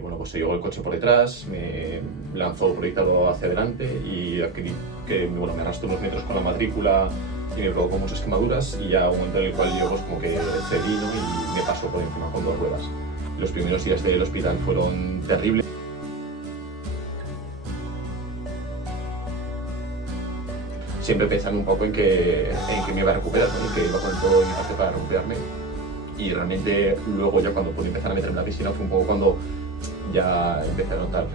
bueno, pues se llegó el coche por detrás, me lanzó proyectado hacia adelante y bueno, me arrastró unos metros con la matrícula y me provocó muchas quemaduras, y ya un momento en el cual yo pues como que cedí, ¿no? Y me pasó por encima con 2 ruedas. Los primeros días del hospital fueron terribles. Siempre pensando un poco en que me iba a recuperar, ¿no? Y que iba a poner todo en mi parte para recuperarme. Y realmente luego ya cuando pude empezar a meterme en la piscina fue un poco cuando ya empecé a notar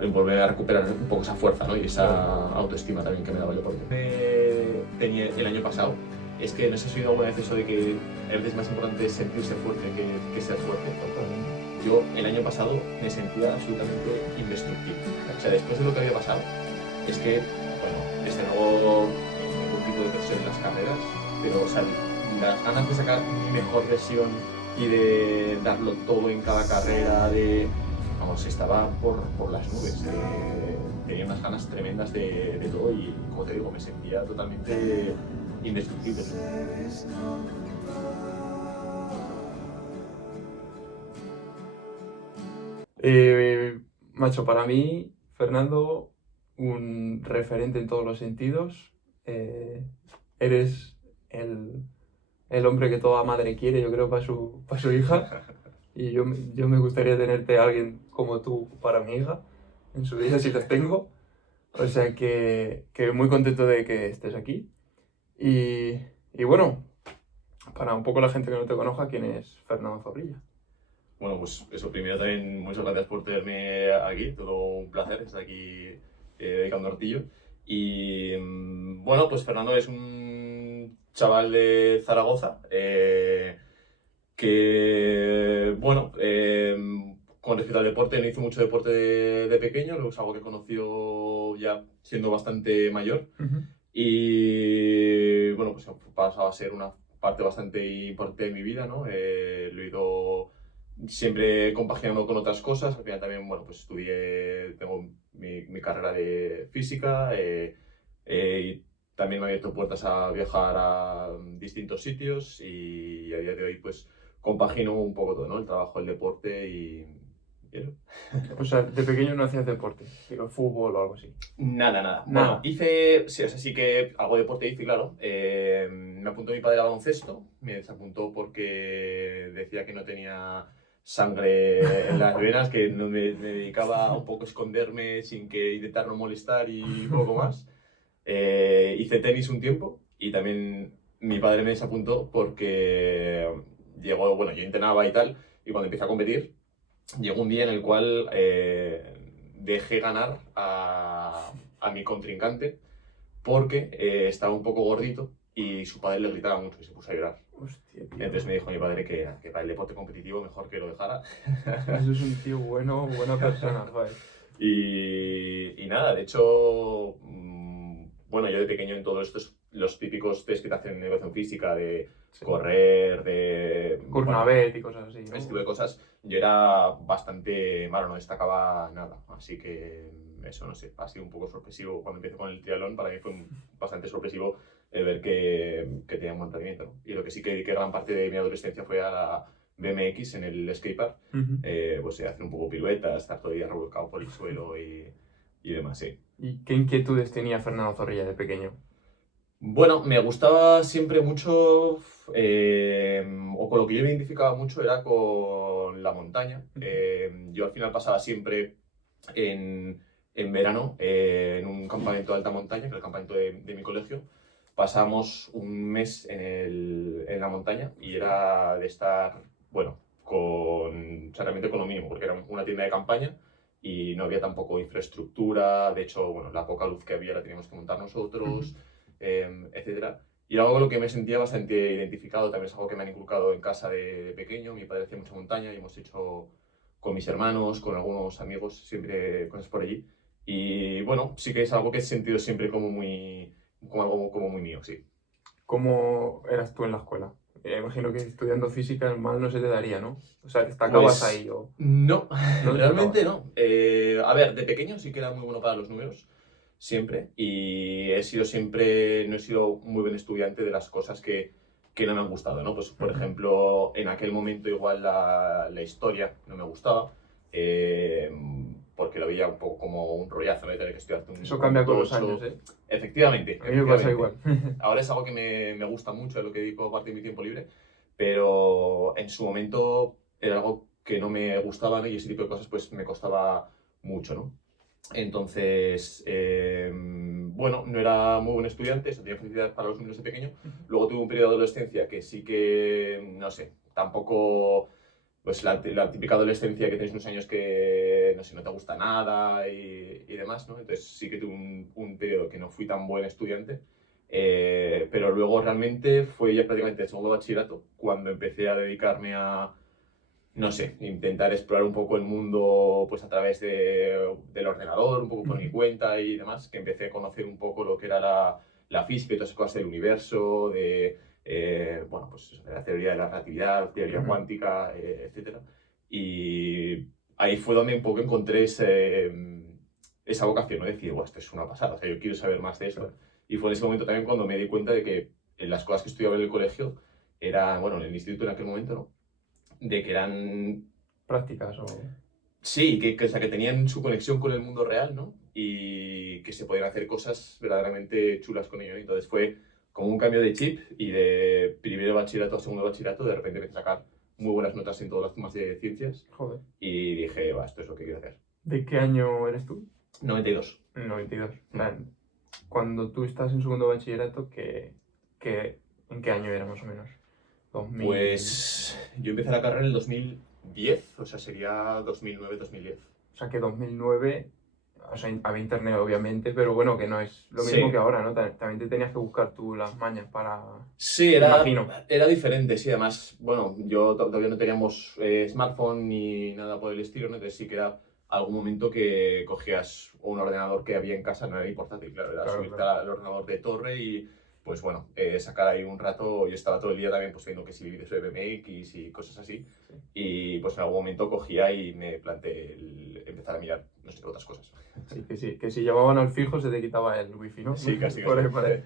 el volver a recuperar un poco esa fuerza, ¿no? Y esa autoestima también que me daba el deporte. Tenía el año pasado, es que no sé si has oído alguna vez eso de que a veces es más importante sentirse fuerte que ser fuerte. Yo el año pasado me sentía absolutamente indestructible. O sea, después de lo que había pasado, es que, bueno, desde luego ningún tipo de presión en las carreras, pero o sea, las ganas de sacar mi mejor versión y de darlo todo en cada carrera, vamos, estaba por las nubes, tenía unas ganas tremendas de todo y, como te digo, me sentía totalmente indestructible. Macho, para mí, Fernando, un referente en todos los sentidos. Eres el hombre que toda madre quiere, yo creo, para su hija. Y yo me gustaría tenerte a alguien como tú para mi hija, en su vida, si las tengo. O sea que muy contento de que estés aquí. Y, y bueno, para un poco la gente que no te conozca, ¿quién es Fernando Zorrilla? Bueno, pues eso, primero también muchas gracias por tenerme aquí, todo un placer estar aquí dedicando hortillo. Y bueno, pues Fernando es un chaval de Zaragoza que, bueno, con respecto al deporte, no hizo mucho deporte de pequeño, luego es algo que conoció ya siendo bastante mayor. Ujú. Y bueno, pues ha pasado a ser una parte bastante importante de mi vida, ¿no? Lo he ido siempre compaginando con otras cosas. Al final también, bueno, pues tengo mi carrera de física, y también me ha abierto puertas a viajar a distintos sitios, y a día de hoy pues compagino un poco todo, ¿no? El trabajo, el deporte y eso. O sea, de pequeño no hacías deporte, digo, fútbol o algo así. Nada, nada. Bueno, Nada. sí, o sea, sí que algo de deporte hice, claro. Me apuntó mi padre a baloncesto, me desapuntó porque decía que no tenía sangre en las venas, que no me dedicaba a un poco a esconderme sin que intentar no molestar y poco más. Hice tenis un tiempo y también mi padre me desapuntó porque llegó, bueno, yo entrenaba y tal, y cuando empecé a competir, llegó un día en el cual dejé ganar a mi contrincante porque estaba un poco gordito y su padre le gritaba mucho y se puso a llorar. Hostia, tío. Entonces me dijo mi padre que para el deporte competitivo mejor que lo dejara. Eso es un tío bueno, buena persona, ¿sabes? Y nada, de hecho, bueno, yo de pequeño en todo esto, los típicos test que te hacen en educación física, de Sí. correr, bueno, Kurnavet y cosas así, ¿no? ese tipo de cosas, yo era bastante malo, no destacaba nada. Así que eso, no sé, ha sido un poco sorpresivo. Cuando empecé con el triatlón, para mí fue bastante sorpresivo el ver que tenía un buen rendimiento, ¿no? Y lo que sí que dediqué gran parte de mi adolescencia fue a la BMX en el skatepark, Ujú. pues hacer un poco piruetas, estar todo el día revolcado por el suelo y demás, sí. ¿Y qué inquietudes tenía Fernando Zorrilla de pequeño? Bueno, me gustaba siempre mucho, o con lo que yo me identificaba mucho era con la montaña. Yo al final pasaba siempre en, en verano en un campamento de alta montaña, que era el campamento de mi colegio. Pasamos un mes en la montaña y era de estar, bueno, o sea, realmente con lo mínimo, porque era una tienda de campaña y no había tampoco infraestructura. De hecho, bueno, la poca luz que había la teníamos que montar Ujú. nosotros, etcétera. Y era algo con lo que me sentía bastante identificado, también es algo que me han inculcado en casa de pequeño. Mi padre hacía mucha montaña y hemos hecho con mis hermanos, con algunos amigos, siempre cosas por allí. Y bueno, sí que es algo que he sentido siempre como algo como muy mío, sí. ¿Cómo eras tú en la escuela? Imagino que estudiando física mal no se te daría, ¿no? O sea, destacabas ahí Pues o no, no realmente destacabas. no. A ver, de pequeño sí que era muy bueno para los números, siempre, y he sido siempre, no he sido muy buen estudiante de las cosas que que no me han gustado, ¿no? Pues, por ejemplo, en aquel momento igual la historia no me gustaba, porque lo veía un poco como un rollazo, ¿no? De tener que estudiarte Eso cambia con los tocho. años, ¿eh? Efectivamente, A mí me pasa efectivamente. igual. Ahora es algo que me gusta mucho, es lo que dedico parte de mi tiempo libre, pero en su momento era algo que no me gustaba, ¿no? Y ese tipo de cosas pues me costaba mucho, ¿no? Entonces, bueno, no era muy buen estudiante, eso tenía facilidad para los números de pequeño. Luego tuve un periodo de adolescencia que sí que, no sé, tampoco, pues la típica adolescencia que tienes unos años que, no sé, no te gusta nada y demás, ¿no? Entonces sí que tuve un periodo que no fui tan buen estudiante, pero luego realmente fue ya prácticamente el segundo bachillerato cuando empecé a dedicarme a no sé, intentar explorar un poco el mundo pues a través del ordenador, un poco por mi cuenta y demás, que empecé a conocer un poco lo que era la física y todas esas cosas del universo, bueno, pues eso, de la teoría de la relatividad, teoría cuántica, etcétera. Y ahí fue donde un poco encontré esa vocación, ¿no? De decir, esto es una pasada, o sea, yo quiero saber más de esto. Y fue en ese momento también cuando me di cuenta de que en las cosas que estudiaba en el colegio, era, bueno, en el instituto en aquel momento, ¿no? De que eran Prácticas o... sí, o sea, que tenían su conexión con el mundo real, ¿no? Y que se podían hacer cosas verdaderamente chulas con ello. Entonces fue como un cambio de chip y de primero de bachillerato a segundo de bachillerato, de repente empecé a sacar muy buenas notas en todas las temas de ciencias. Joder. Y dije, va, esto es lo que quiero hacer. ¿De qué año eres tú? 92. 92. O sea, cuando tú estás en segundo de bachillerato, ¿en qué año era más o menos? 2000... Pues yo empecé la carrera en el 2010, o sea, sería 2009-2010. O sea, que 2009, o sea, había internet obviamente, pero bueno, que no es lo Sí. mismo que ahora, ¿no? También te tenías que buscar tú las mañas para... Sí, Imagino. era diferente, sí, además, bueno, yo todavía no teníamos smartphone ni nada por el estilo, ¿no? Entonces sí que era algún momento que cogías un ordenador que había en casa, no era importante, claro, era Claro, subirte claro. al ordenador de torre y, pues bueno, sacar ahí un rato, yo estaba todo el día también pues viendo que si vídeos de BMX y cosas así, Sí. y pues en algún momento cogía y me planteé empezar a mirar, no sé, otras cosas. Sí, que si llamaban al fijo se te quitaba el wifi, ¿no? Sí, casi, Por ahí, casi. por ahí.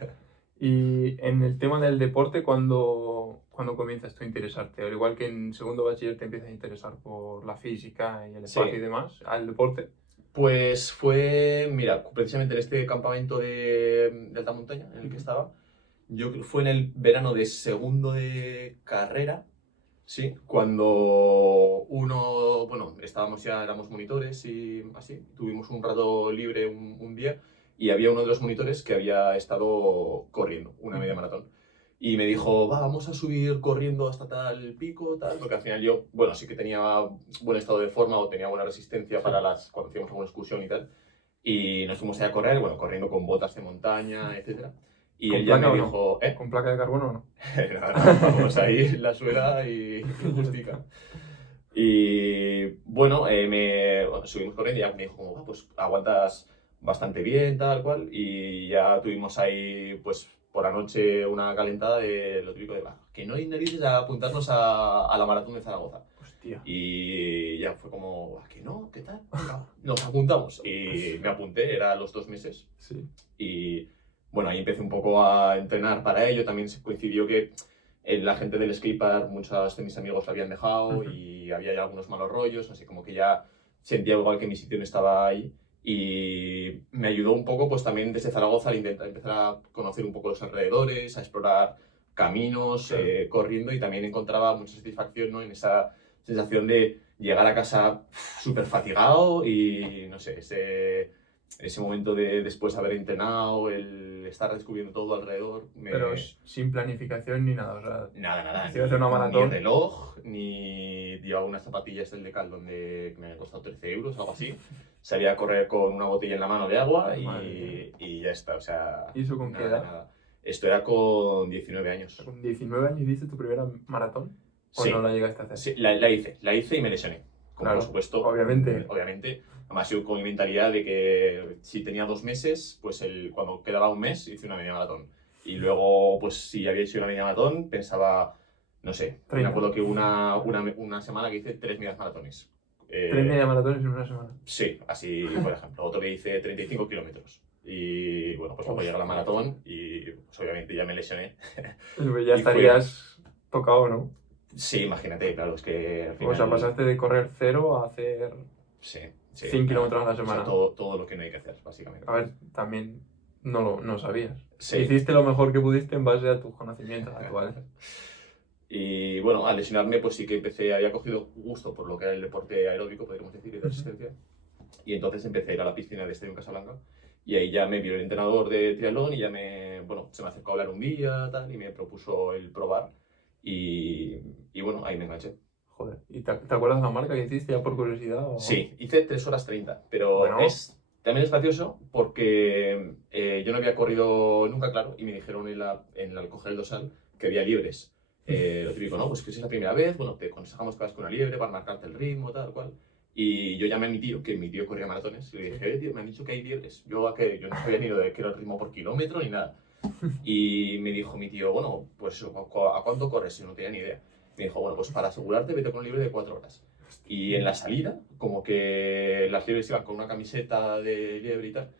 Y en el tema del deporte, ¿cuándo comienzas tú a interesarte? Al igual que en segundo bachiller te empiezas a interesar por la física y el espacio Sí. y demás, al deporte. Pues fue, mira, precisamente en este campamento de alta montaña en el que estaba, yo creo que fue en el verano de segundo de carrera, sí, cuando bueno, éramos monitores y así, tuvimos un rato libre un día y había uno de los monitores que había estado corriendo una media maratón. Y me dijo, vamos a subir corriendo hasta tal pico, tal, porque al final yo, bueno, sí que tenía buen estado de forma o tenía buena resistencia para cuando hacíamos alguna excursión y tal. Y nos fuimos a correr, bueno, corriendo con botas de montaña, etc. Y ¿Con él ya placa me o no? dijo, ¿Con placa de carbono o no? Nada, vamos a ir la suela y justica. Y bueno, subimos corriendo y ya me dijo, como, pues aguantas bastante bien, tal cual. Y ya tuvimos ahí, pues por la noche, una calentada de lo típico de, que no hay narices a apuntarnos a la maratón de Zaragoza. Hostia. Y ya fue como, ¿que no? ¿Qué tal? Nos apuntamos. Y me apunté, era a los 2 meses. Sí. Y bueno, ahí empecé un poco a entrenar para ello. También se coincidió que la gente del skatepark, muchos de mis amigos lo habían dejado y había ya algunos malos rollos, así como que ya sentía igual que mi sitio no estaba ahí. Y me ayudó un poco, pues también desde Zaragoza, al intentar empezar a conocer un poco los alrededores, a explorar caminos, Claro. corriendo, y también encontraba mucha satisfacción, ¿no? En esa sensación de llegar a casa súper fatigado y, no sé, ese momento de después de haber entrenado, el estar descubriendo todo alrededor. Pero sin planificación ni nada, o sea... Nada, Si vas a hacer una ni maratón... reloj, ni llevaba unas zapatillas del Decathlon que me habían costado 13 euros, algo así. Salía a correr con una botella en la mano de agua y ya está, o sea... ¿Y eso con qué edad? Nada. Esto era con 19 años. ¿Con 19 años hiciste tu primera maratón? ¿O Sí. no la llegaste a hacer? Sí, la hice y me lesioné. Como Claro, por supuesto, obviamente. Además, yo con mi mentalidad de que si tenía 2 meses, pues cuando quedaba un mes hice una media maratón. Y luego, pues si había hecho una media maratón, pensaba, no sé, me 30. acuerdo que una semana que hice 3 medias maratones. 3 media maratones en una semana. Sí, así, por ejemplo. Otro que hice 35 kilómetros. Y bueno, pues luego llega la maratón y pues obviamente ya me lesioné. Ya Y fue- estarías tocado, ¿no? Sí, imagínate, claro, es que al O sea, final... pasaste de correr 0 a hacer Sí, sí, 100 nada. kilómetros a la O sea, semana. todo lo que no hay que hacer, básicamente. A ver, también no sabías. Sí. Hiciste lo mejor que pudiste en base a tus conocimientos actuales. Y bueno, al lesionarme pues sí que había cogido gusto por lo que era el deporte aeróbico, podríamos decir, y de resistencia. Y entonces empecé a ir a la piscina de Estadio Casablanca y ahí ya me vio el entrenador de triatlón y ya bueno, se me acercó a hablar un día tal, y me propuso el probar y bueno, ahí me enganché. Joder, ¿y te acuerdas la marca que hiciste ya por curiosidad? Sí, hice 3 horas 30, pero Bueno. también es gracioso porque yo no había corrido nunca, claro, y me dijeron al coger el dorsal que había liebres. Lo típico, ¿no? Pues que si es la primera vez, bueno, te aconsejamos que vas con una liebre para marcarte el ritmo, tal cual. Y yo llamé a mi tío, que mi tío corría maratones, y le dije, tío, me han dicho que hay liebres. Yo no sabía ni lo de que era el ritmo por kilómetro ni nada. Y me dijo mi tío, bueno, pues ¿a cuánto corres? Yo no tenía ni idea. Me dijo, bueno, pues para asegurarte, vete con un liebre de 4 horas. Y en la salida, como que las liebres iban con una camiseta de liebre y tal,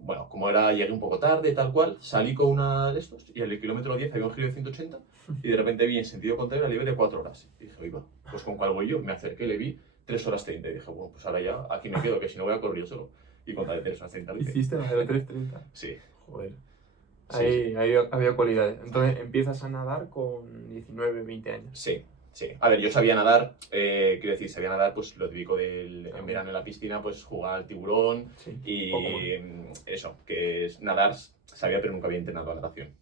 bueno, como llegué un poco tarde, tal cual, salí con una de estos y al kilómetro 10 había un giro de 180 y de repente vi en sentido contrario la liebre de 4 horas. Y dije, oiga, pues ¿con cuál voy yo? Me acerqué y le vi 3 horas 30 y dije, bueno, pues ahora ya aquí me quedo, que si no voy a correr yo solo. Y con la de 3 horas 30 lo hice. Hiciste la de 3:30. Sí. Joder. Sí, Ahí había cualidades. Entonces empiezas a nadar con 19, 20 años. Sí, sí. A ver, yo sabía nadar, quiero decir, sabía nadar, pues lo típico en verano en la piscina, pues jugar al tiburón Sí, y poco más. eso, que es nadar, sabía, pero nunca había entrenado natación.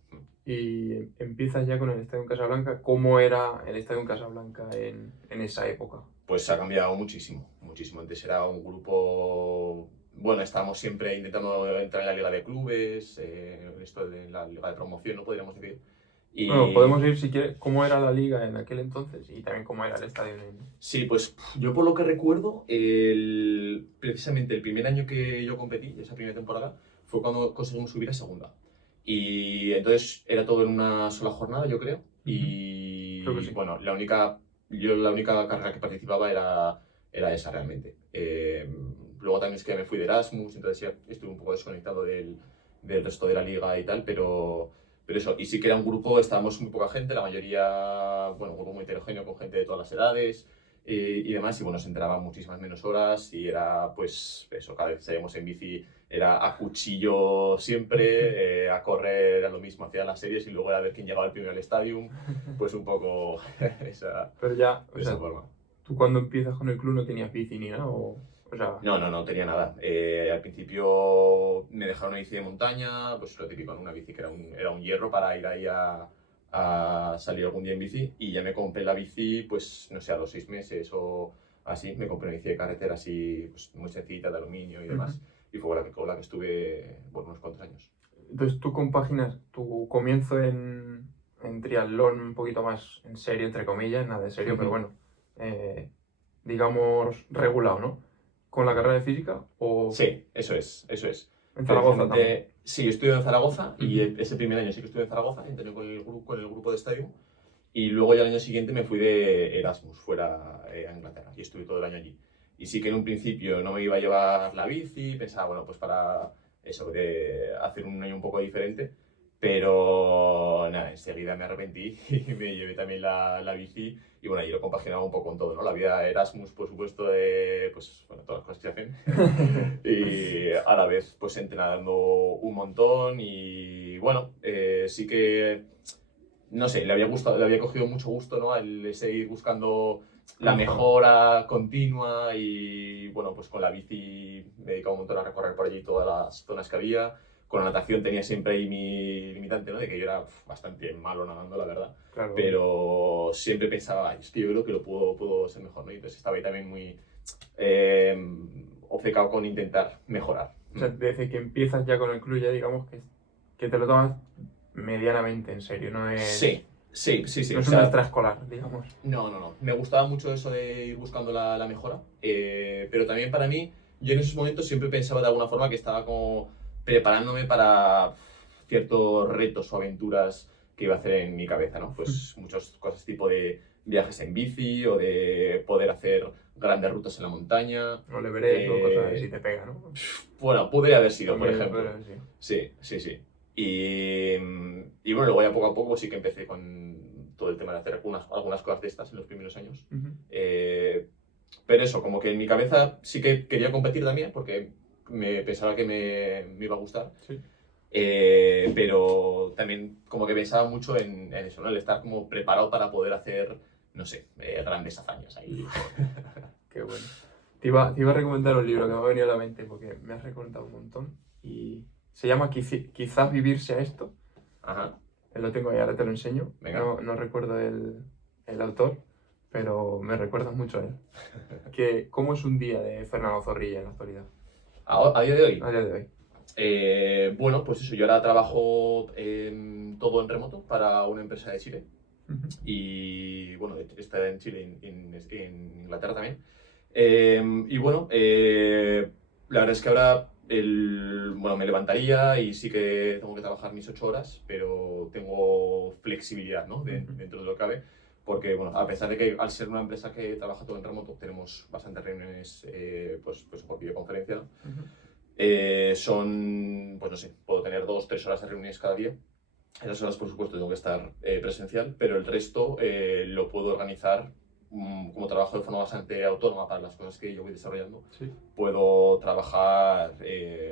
Y empiezas ya con el Estadio Casablanca. ¿Cómo era el Estadio Casablanca en esa época? Pues ha cambiado muchísimo, muchísimo. Antes era un grupo, bueno, estábamos siempre intentando entrar en la liga de clubes, esto de la liga de promoción, no podríamos decir. Bueno, podemos ir si quieres, cómo era la liga en aquel entonces y también cómo era el estadio en... Sí, pues yo por lo que recuerdo, precisamente el primer año que yo competí, esa primera temporada, fue cuando conseguimos subir a segunda. Y entonces era todo en una sola jornada, yo creo. Y Creo que sí. bueno, la única carrera que participaba era esa realmente. Luego también es que me fui de Erasmus, entonces ya estuve un poco desconectado del resto de la liga y tal, pero eso, y sí que era un grupo, estábamos muy poca gente, la mayoría, bueno, un grupo muy heterogéneo con gente de todas las edades y demás, y bueno, se enteraban muchísimas menos horas y era, pues, eso, cada vez salíamos en bici, era a cuchillo siempre, a correr era lo mismo, hacía las series y luego era ver quién llegaba el primero al estadio, pues un poco esa, Pero ya, de esa forma. ¿tú cuando empiezas con el club no tenías bici ni nada? O sea... No tenía nada. Al principio me dejaron una bici de montaña, pues lo típico, ¿no? Una bici que era un hierro para ir ahí a salir algún día en bici y ya me compré la bici, pues no sé, a los 6 meses o así, me compré una bici de carretera así, pues muy sencilla, de aluminio y demás, y fue con la que estuve, bueno, unos cuantos años. Entonces tú compaginas tu comienzo en triatlón un poquito más en serio, entre comillas, nada de serio, pero bueno, digamos regulado, ¿no? ¿Con la carrera de física o...? Sí, eso es. En Zaragoza también. Sí, estudio en Zaragoza y ese primer año sí que estuve en Zaragoza, entré con el grupo de Stadium y luego ya el año siguiente me fui de Erasmus fuera a Inglaterra y estuve todo el año allí. Y sí que en un principio no me iba a llevar la bici, pensaba, bueno, pues para eso, de hacer un año un poco diferente, pero nada, enseguida me arrepentí y me llevé también la bici y bueno, ahí lo compaginaba un poco con todo, ¿no? La vida Erasmus, por supuesto, pues bueno, todas las cosas que se hacen y a la vez pues entrenando un montón y bueno, sí que, no sé, le había cogido mucho gusto, ¿no? El seguir buscando la mejora continua y bueno, pues con la bici me dedicaba un montón a recorrer por allí todas las zonas que había. Con la natación tenía siempre ahí mi limitante, ¿no? De que yo era bastante malo nadando, la verdad. Claro. Pero siempre pensaba, es que yo creo que lo puedo ser mejor, ¿no? Y entonces estaba ahí también muy obcecado con intentar mejorar. O sea, desde que empiezas ya con el club ya digamos que te lo tomas medianamente en serio, no es... Sí. No es una extraescolar, digamos. No. Me gustaba mucho eso de ir buscando la mejora, pero también para mí, yo en esos momentos siempre pensaba de alguna forma que estaba como preparándome para ciertos retos o aventuras que iba a hacer en mi cabeza, ¿no? Pues muchas cosas tipo de viajes en bici o de poder hacer grandes rutas en la montaña. No le veré o cosas así, te pega, ¿no? Bueno, podría haber sido, por También, ejemplo. podría haber sido. Sí. Y bueno, luego ya poco a poco sí que empecé con todo el tema de hacer algunas cosas de estas en los primeros años. Pero eso, como que en mi cabeza sí que quería competir también, porque me pensaba que me iba a gustar. Sí. Pero también como que pensaba mucho en eso, ¿no? El estar como preparado para poder hacer, no sé, grandes hazañas ahí. Qué bueno. Te iba a recomendar un libro que me ha venido a la mente porque me has recomendado un montón y se llama Quizás vivir sea esto. Ajá. Lo tengo ahí, ahora te lo enseño. Venga. No recuerdo el autor, pero me recuerdas mucho a él. ¿Cómo es un día de Fernando Zorrilla en la actualidad? ¿A día de hoy? A día de hoy. Bueno, pues eso, yo ahora trabajo todo en remoto para una empresa de Chile. Y bueno, está en Chile y en Inglaterra también. Y bueno, la verdad es que ahora bueno, me levantaría y sí que tengo que trabajar mis 8 horas, pero tengo flexibilidad, ¿no? Dentro de lo que cabe. Porque, bueno, a pesar de que al ser una empresa que trabaja todo en remoto, tenemos bastantes reuniones pues por videoconferencia, ¿no? Son, pues no sé, puedo tener 2-3 horas de reuniones cada día. Esas horas, por supuesto, tengo que estar presencial, pero el resto lo puedo organizar como trabajo de forma bastante autónoma para las cosas que yo voy desarrollando. Sí. Puedo trabajar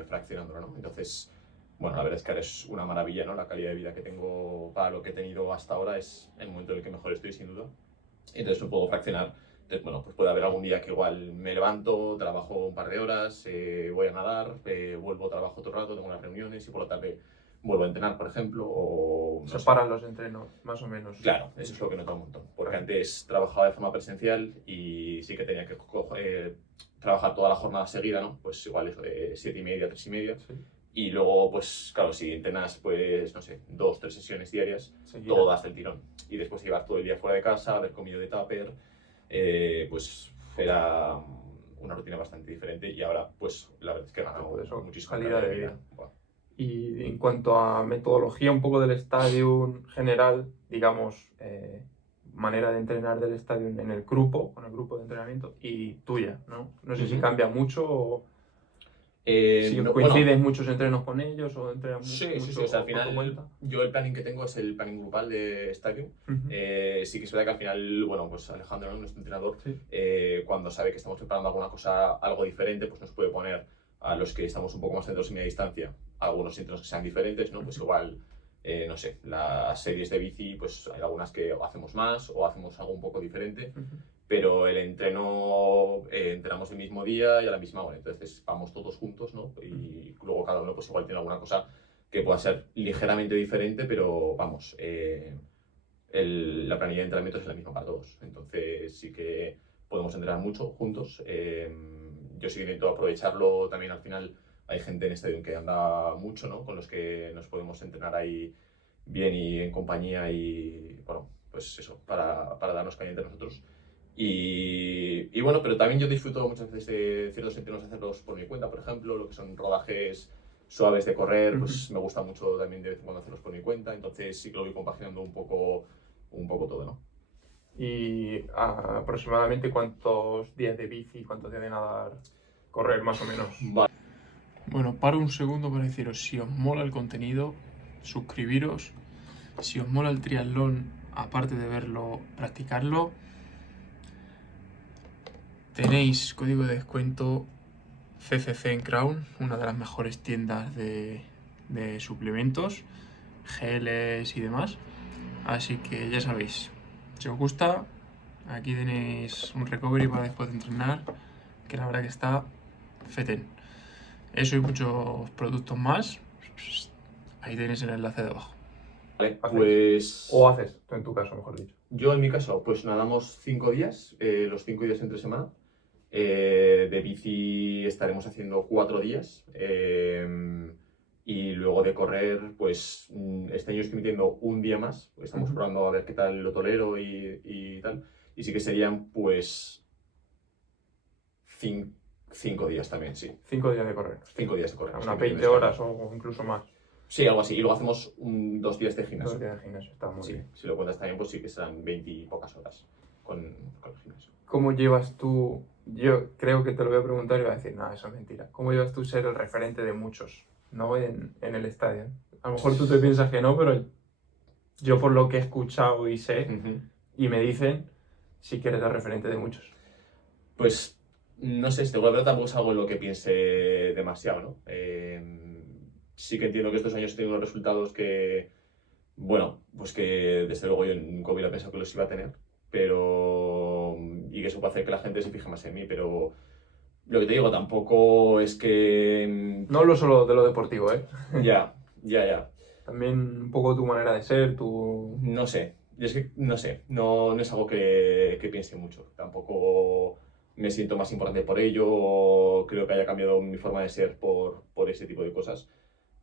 fraccionándolo, ¿no? Entonces, bueno, la verdad es que ahora es una maravilla, ¿no? La calidad de vida que tengo para lo que he tenido hasta ahora es el momento en el que mejor estoy, sin duda. Entonces lo puedo fraccionar. Entonces, bueno, pues puede haber algún día que igual me levanto, trabajo un par de horas, voy a nadar, vuelvo, trabajo otro rato, tengo unas reuniones y por la tarde vuelvo a entrenar, por ejemplo, o... No separan los entrenos, más o menos. Claro, eso es lo que noto un montón, porque antes trabajaba de forma presencial y sí que tenía que trabajar toda la jornada seguida, ¿no? Pues igual eso de 7:30, 3:30. Sí. Y luego, pues claro, si entrenas, pues no sé, 2-3 sesiones diarias, todo das el tirón. Y después de llevar todo el día fuera de casa, haber comido de tupper, pues era una rutina bastante diferente y ahora, pues la verdad es que he ganado muchísima calidad de vida. Wow. Y en cuanto a metodología un poco del Stadium general, digamos, manera de entrenar del Stadium en el grupo, con el grupo de entrenamiento, y tuya, ¿no? No sé si cambia mucho o si coincides muchos entrenos con ellos o entrenas sí, mucho o sea, al por tu final cuenta. yo el planning que tengo es el planning grupal de Stadium. Sí que es verdad que al final, bueno, pues Alejandro, ¿no? Nuestro entrenador, Sí. Cuando sabe que estamos preparando alguna cosa, algo diferente, pues nos puede poner a los que estamos un poco más centrados en media distancia algunos entrenos que sean diferentes, ¿no? Pues igual, no sé, las series de bici, pues hay algunas que hacemos más o hacemos algo un poco diferente. Pero el entreno entrenamos el mismo día y a la misma hora, entonces vamos todos juntos, ¿no? Y luego cada uno pues igual tiene alguna cosa que pueda ser ligeramente diferente, pero vamos, la planilla de entrenamiento es la misma para todos, entonces sí que podemos entrenar mucho juntos. Yo sí que intento aprovecharlo también. Al final hay gente en Stadium que anda mucho, ¿no? Con los que nos podemos entrenar ahí bien y en compañía y, bueno, pues eso, para darnos caña entre nosotros. Y bueno, pero también yo disfruto muchas veces de ciertos entrenos hacerlos por mi cuenta, por ejemplo, lo que son rodajes suaves de correr, pues me gusta mucho también de vez en cuando hacerlos por mi cuenta, entonces sí que lo voy compaginando un poco todo, ¿no? Y aproximadamente cuántos días de bici, cuántos días de nadar, correr más o menos. Vale. Bueno, paro un segundo para deciros, si os mola el contenido, suscribiros. Si os mola el triatlón, aparte de verlo, practicarlo, tenéis código de descuento CCC en Crown, una de las mejores tiendas de suplementos, geles y demás. Así que ya sabéis, si os gusta, aquí tenéis un recovery para después de entrenar, que la verdad que está fetén. Eso y muchos productos más, ahí tenéis el enlace debajo. Vale, pues... O haces, tú en tu caso, mejor dicho. Yo en mi caso, pues nadamos 5 días, los 5 días entre semana. De bici estaremos haciendo 4 días. Y luego de correr, pues este año estoy metiendo un día más. Estamos probando a ver qué tal lo tolero y tal. Y sí que serían, pues, 5 días también, sí. 5 días de correr. 5 días de correr. Unas 20 horas o incluso más. Sí, algo así. Y luego hacemos 2 días de gimnasio. 2 días de gimnasio, está muy bien. Si lo cuentas también, pues sí que serán 20 y pocas horas con el gimnasio. ¿Cómo llevas tú yo creo que te lo voy a preguntar y voy a decir, no, eso es mentira. ¿Cómo llevas tú ser el referente de muchos, no en el estadio? A lo mejor tú te piensas que no, pero yo por lo que he escuchado y sé, Ujú. y me dicen, sí que eres el referente de muchos. Pues no sé, este gobierno tampoco es algo en lo que piense demasiado, ¿no? Sí que entiendo que estos años he tenido unos resultados que, bueno, pues que desde luego yo nunca hubiera pensado que los iba a tener, pero... y que eso puede hacer que la gente se fije más en mí, pero lo que te digo, tampoco es que... No hablo solo de lo deportivo, ¿eh? Ya, ya, ya. También un poco tu manera de ser, tu... No sé, y es que no sé, no es algo que piense mucho. Tampoco me siento más importante por ello, o creo que haya cambiado mi forma de ser por ese tipo de cosas.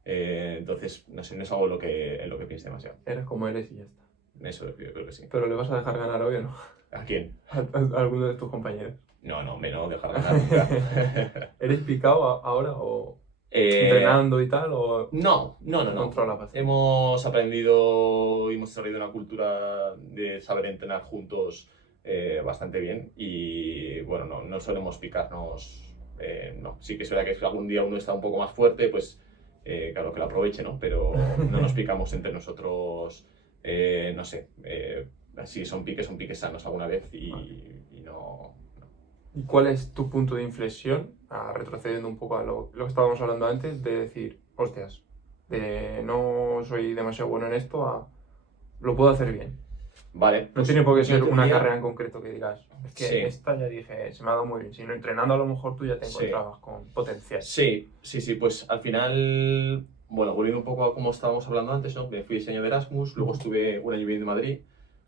Entonces, no sé, no es algo en lo que piense demasiado. Eres como eres y ya está. Eso yo creo que sí. Pero le vas a dejar ganar hoy o no? ¿A quién? A alguno de tus compañeros. No, menos dejar ganar nunca. ¿Eres picado ahora o Eh, entrenando y tal o no. te controlas bastante? Hemos aprendido y hemos desarrollado una cultura de saber entrenar juntos bastante bien y bueno, no solemos picarnos. No, sí que es verdad que si algún día uno está un poco más fuerte, pues claro que lo aproveche, ¿no? Pero no nos picamos entre nosotros, no sé. Si son piques sanos alguna vez y no. ¿Y cuál es tu punto de inflexión, retrocediendo un poco a lo que estábamos hablando antes, de decir, hostias, de no soy demasiado bueno en esto a lo puedo hacer bien? Vale, No pues tiene por qué yo ser una tendría... carrera en concreto que digas, es que Sí. esta ya dije, se me ha dado muy bien, sino entrenando a lo mejor tú ya te Sí. encontrabas con potencial. Sí, pues al final, bueno, volviendo un poco a cómo estábamos hablando antes, ¿no? Me fui ese año de Erasmus, luego estuve un año viviendo en Madrid,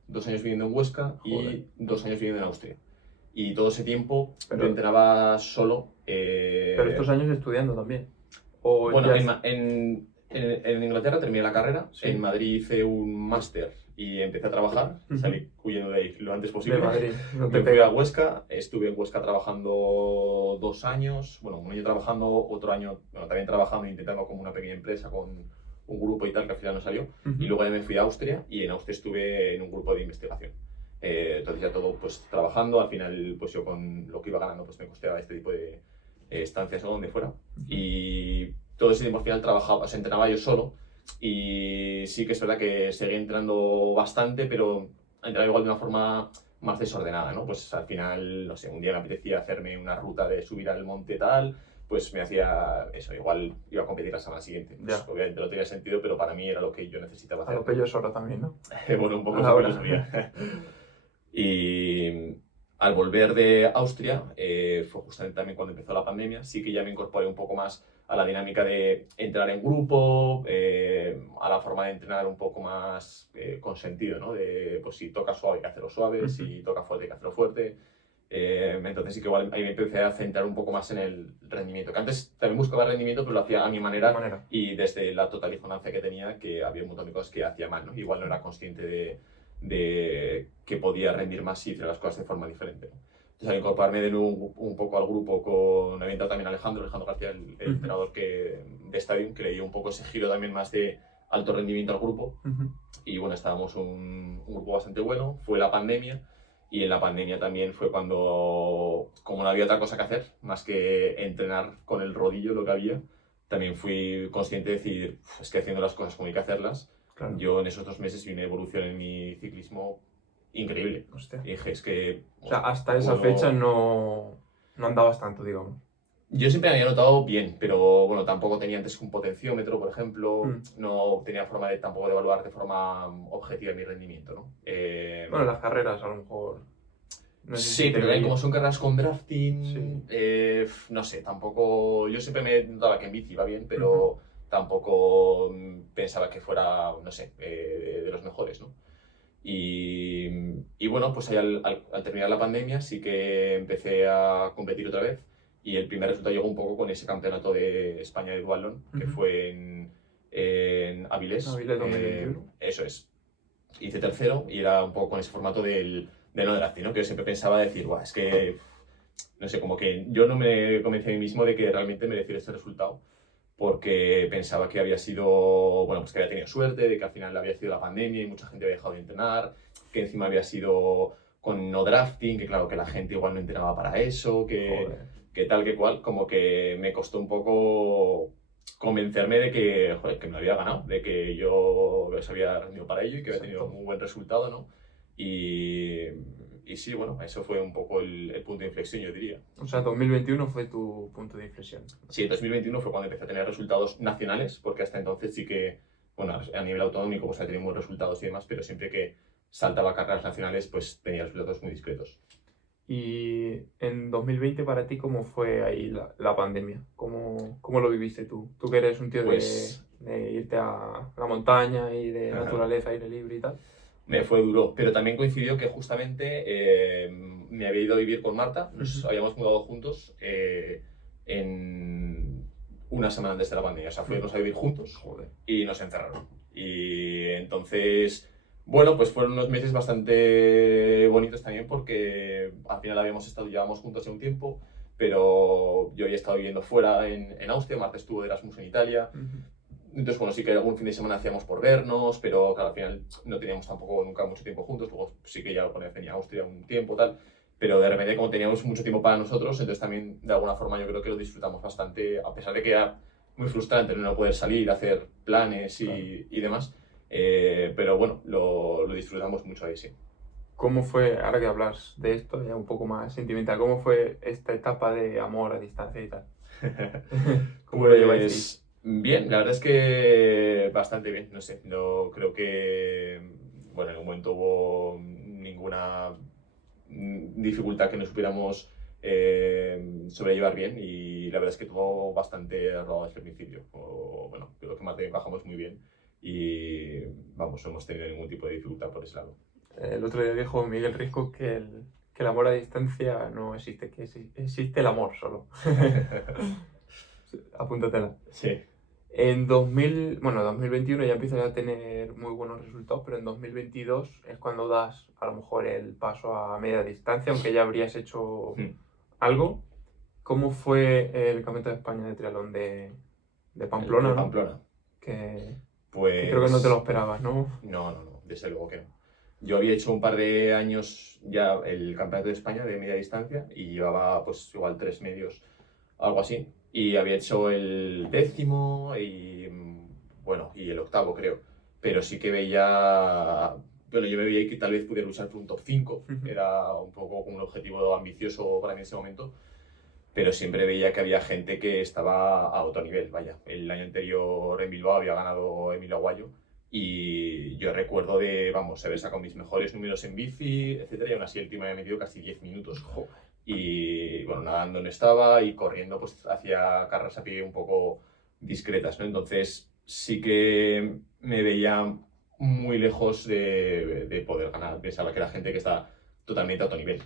2 años viviendo en Huesca Joder. y 2 años viviendo en Austria. Y todo ese tiempo Pero- yo entrenaba solo. Pero estos años estudiando también. O Bueno, ya en Inglaterra terminé la carrera, Sí. en Madrid hice un máster y empecé a trabajar, Ujú. salí huyendo de ahí lo antes de posible. Madrid, no te Me fui pega. a Huesca, estuve en Huesca trabajando 2 años, bueno, un año trabajando, otro año, bueno, también trabajando, intentando como una pequeña empresa con un grupo y tal, que al final no salió. Ujú. Y luego ya me fui a Austria y en Austria estuve en un grupo de investigación. Entonces ya todo pues trabajando, al final pues yo con lo que iba ganando pues me costeaba este tipo de estancias o donde fuera. Y todo ese tiempo al final trabajaba, o sea, entrenaba yo solo y sí que es verdad que seguí entrenando bastante, pero entrenaba igual de una forma más desordenada, ¿no? Pues al final, no sé, un día me apetecía hacerme una ruta de subir al monte tal, pues me hacía eso, igual iba a competir la semana siguiente. Pues, Ya. obviamente no tenía sentido, pero para mí era lo que yo necesitaba A hacer. lo pello solo también, ¿no? Bueno, un poco A la eso hora. yo sabía. Y al volver de Austria, fue justamente también cuando empezó la pandemia, sí que ya me incorporé un poco más a la dinámica de entrenar en grupo, a la forma de entrenar un poco más con sentido, ¿no? De, pues si toca suave hay que hacerlo suave, Ujú. si toca fuerte hay que hacerlo fuerte. Entonces sí que igual ahí me empecé a centrar un poco más en el rendimiento, que antes también buscaba rendimiento, pero lo hacía a mi manera. Y desde la total ignorancia que tenía, que había un montón de cosas que hacía mal, ¿no? Igual no era consciente de que podía rendir más si hiciera las cosas de forma diferente, ¿no? Entonces al incorporarme de nuevo un poco al grupo con me invitado también Alejandro García, el Ujú. entrenador de Stadium, que le dio un poco ese giro también más de alto rendimiento al grupo. Ujú. Y bueno, estábamos un grupo bastante bueno, fue la pandemia. Y en la pandemia también fue cuando, como no había otra cosa que hacer, más que entrenar con el rodillo lo que había, también fui consciente de decir, es que haciendo las cosas como hay que hacerlas, Claro. yo en esos 2 meses vi una evolución en mi ciclismo increíble. Hostia. Y dije, es que... O sea, hasta esa puedo- fecha no andabas tanto, digamos. Yo siempre me había notado bien, pero bueno, tampoco tenía antes un potenciómetro, por ejemplo, no tenía forma de tampoco de evaluar de forma objetiva mi rendimiento, ¿no? Bueno, las carreras a lo mejor. No sé Sí, si te pero también medía. como son carreras con drafting, Sí. no sé, tampoco. Yo siempre me notaba que en bici iba bien, pero tampoco pensaba que fuera, no sé, de los mejores, ¿no? Y bueno, pues ahí al terminar la pandemia sí que empecé a competir otra vez y el primer resultado llegó un poco con ese campeonato de España de duatlón que Ujú. fue en Avilés. Avilés 2021. Eso es. Hice tercero y era un poco con ese formato del no drafting, ¿no? Que yo siempre pensaba decir, "Buah, es que, no sé, como que yo no me convencí a mí mismo de que realmente merecía este resultado, porque pensaba que había sido, bueno, pues que había tenido suerte, de que al final había sido la pandemia y mucha gente había dejado de entrenar, que encima había sido con no drafting, que claro, que la gente igual no entrenaba para eso, Joder. que tal que cual, como que me costó un poco convencerme de que, joder, que me lo había ganado, de que yo se había rendido para ello y que había tenido Exacto. muy buen resultado, ¿no? Y, y sí, bueno, eso fue un poco el punto de inflexión, yo diría. O sea, 2021 fue tu punto de inflexión. Sí, 2021 fue cuando empecé a tener resultados nacionales, porque hasta entonces sí que, bueno, a nivel autonómico pues ha tenido buenos resultados y demás, pero siempre que saltaba a carreras nacionales pues tenía resultados muy discretos. Y en 2020 para ti, ¿cómo fue ahí la pandemia? ¿Cómo lo viviste tú? Tú que eres un tío Pues de irte a la montaña y de naturaleza, aire libre y tal. me fue duro, pero también coincidió que justamente me había ido a vivir con Marta, nos Ujú. habíamos mudado juntos en una semana antes de la pandemia, o sea, fuimos a vivir juntos Joder. y nos encerraron. Y entonces, bueno, pues fueron unos meses bastante bonitos también porque al final llevábamos juntos ya un tiempo, pero yo había estado viviendo fuera en Austria, Marta estuvo de Erasmus en Italia. Ujú. Entonces, bueno, sí que algún fin de semana hacíamos por vernos, pero claro, al final no teníamos tampoco nunca mucho tiempo juntos. Luego sí que ya alguna vez venía a Austria un tiempo, tal. Pero de repente, como teníamos mucho tiempo para nosotros, entonces también de alguna forma yo creo que lo disfrutamos bastante, a pesar de que era muy frustrante no poder salir, hacer planes Claro. y demás. Pero bueno, lo disfrutamos mucho ahí, sí. ¿Cómo fue, ahora que hablas de esto, ya un poco más sentimental, cómo fue esta etapa de amor a distancia y tal? ¿Cómo lo llevasteis? Pues bien, la verdad es que bastante bien, no sé, no creo que, bueno, en un momento hubo ninguna dificultad que no supiéramos sobrellevar bien y la verdad es que todo bastante rodado desde el principio. Bueno, creo que Mate bajamos muy bien y vamos, no hemos tenido ningún tipo de dificultad por ese lado. El otro día dijo Miguel Risco que el amor a distancia no existe, que existe el amor solo. Apúntatela. Sí. En 2021 ya empiezas a tener muy buenos resultados, pero en 2022 es cuando das a lo mejor el paso a media distancia, aunque ya habrías hecho Hmm. algo. ¿Cómo fue el Campeonato de España de triatlón de El de Pamplona, ¿no? Pamplona. Que creo que no te lo Pues esperabas, ¿no? no, desde luego que no. Yo había hecho un par de años ya el Campeonato de España de media distancia y llevaba pues igual 3 medios, algo así. Y había hecho el 10º y bueno, y el 8º creo. Pero sí que veía, bueno, yo me veía que tal vez pudiera luchar por un top 5. Ujú. Era un poco un objetivo ambicioso para mí en ese momento. Pero siempre veía que había gente que estaba a otro nivel, vaya. El año anterior en Bilbao había ganado Emilio Aguayo y yo recuerdo de, vamos, haber sacado mis mejores números en bici, etcétera, y aún así el tío me había metido casi 10 minutos. Joder. Y bueno, nadando no estaba y corriendo pues hacía carreras a pie un poco discretas, ¿no? Entonces sí que me veía muy lejos de poder ganar. Pensaba que era gente que está totalmente a otro nivel.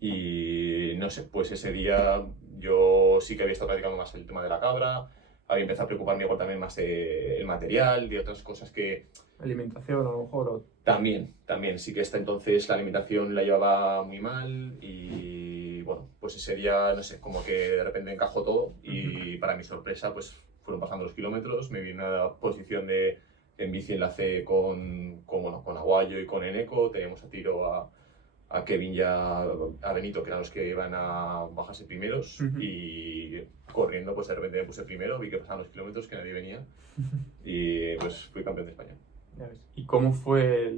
Y no sé, pues ese día yo sí que había estado practicando más el tema de la cabra, había empezado a preocuparme igual también más del material, de otras cosas que Alimentación, a lo mejor. también, sí que hasta entonces la alimentación la llevaba muy mal y bueno, pues ese día, no sé, como que de repente encajó todo y para mi sorpresa pues fueron pasando los kilómetros, me vi en una posición en bici enlace bueno, con Aguayo y con Eneco, teníamos a tiro a Kevin y a Benito, que eran los que iban a bajarse primeros, Ujú. y corriendo, pues de repente me puse primero, vi que pasaban los kilómetros, que nadie venía, y pues fui campeón de España. Ya ves. ¿Y cómo fue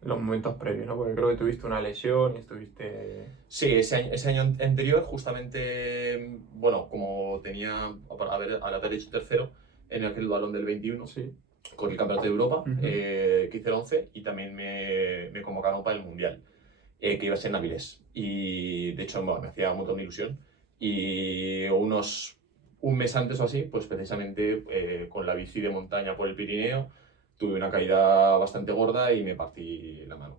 los momentos previos, ¿no? Porque creo que tuviste una lesión y estuviste... Sí, ese año anterior, justamente, bueno, como tenía, al haber hecho tercero en aquel balón del 21, Sí. con el Campeonato de Europa, Ujú. que hice el 11, y también me convocaron para el Mundial, que iba a ser en Avilés. Y de hecho, bueno, me hacía un montón de ilusión. Y un mes antes o así, pues precisamente con la bici de montaña por el Pirineo, tuve una caída bastante gorda y me partí la mano.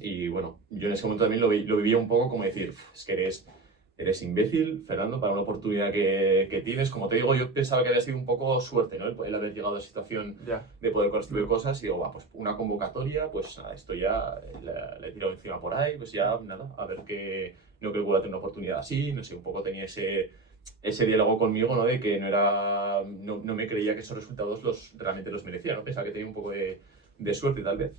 Y bueno, yo en ese momento también lo vivía un poco como decir, es que eres imbécil, Fernando, para una oportunidad que tienes. Como te digo, yo pensaba que había sido un poco suerte, ¿no? El haber llegado a esa situación Ya. de poder construir cosas y digo, va, pues una convocatoria, pues nada, esto ya la he tirado encima por ahí, pues ya nada, a ver que no creo que vuelva a tener una oportunidad así, no sé, un poco tenía ese diálogo conmigo, ¿no? De que no me creía que esos resultados realmente los merecía, ¿no? Pensaba que tenía un poco de suerte tal vez.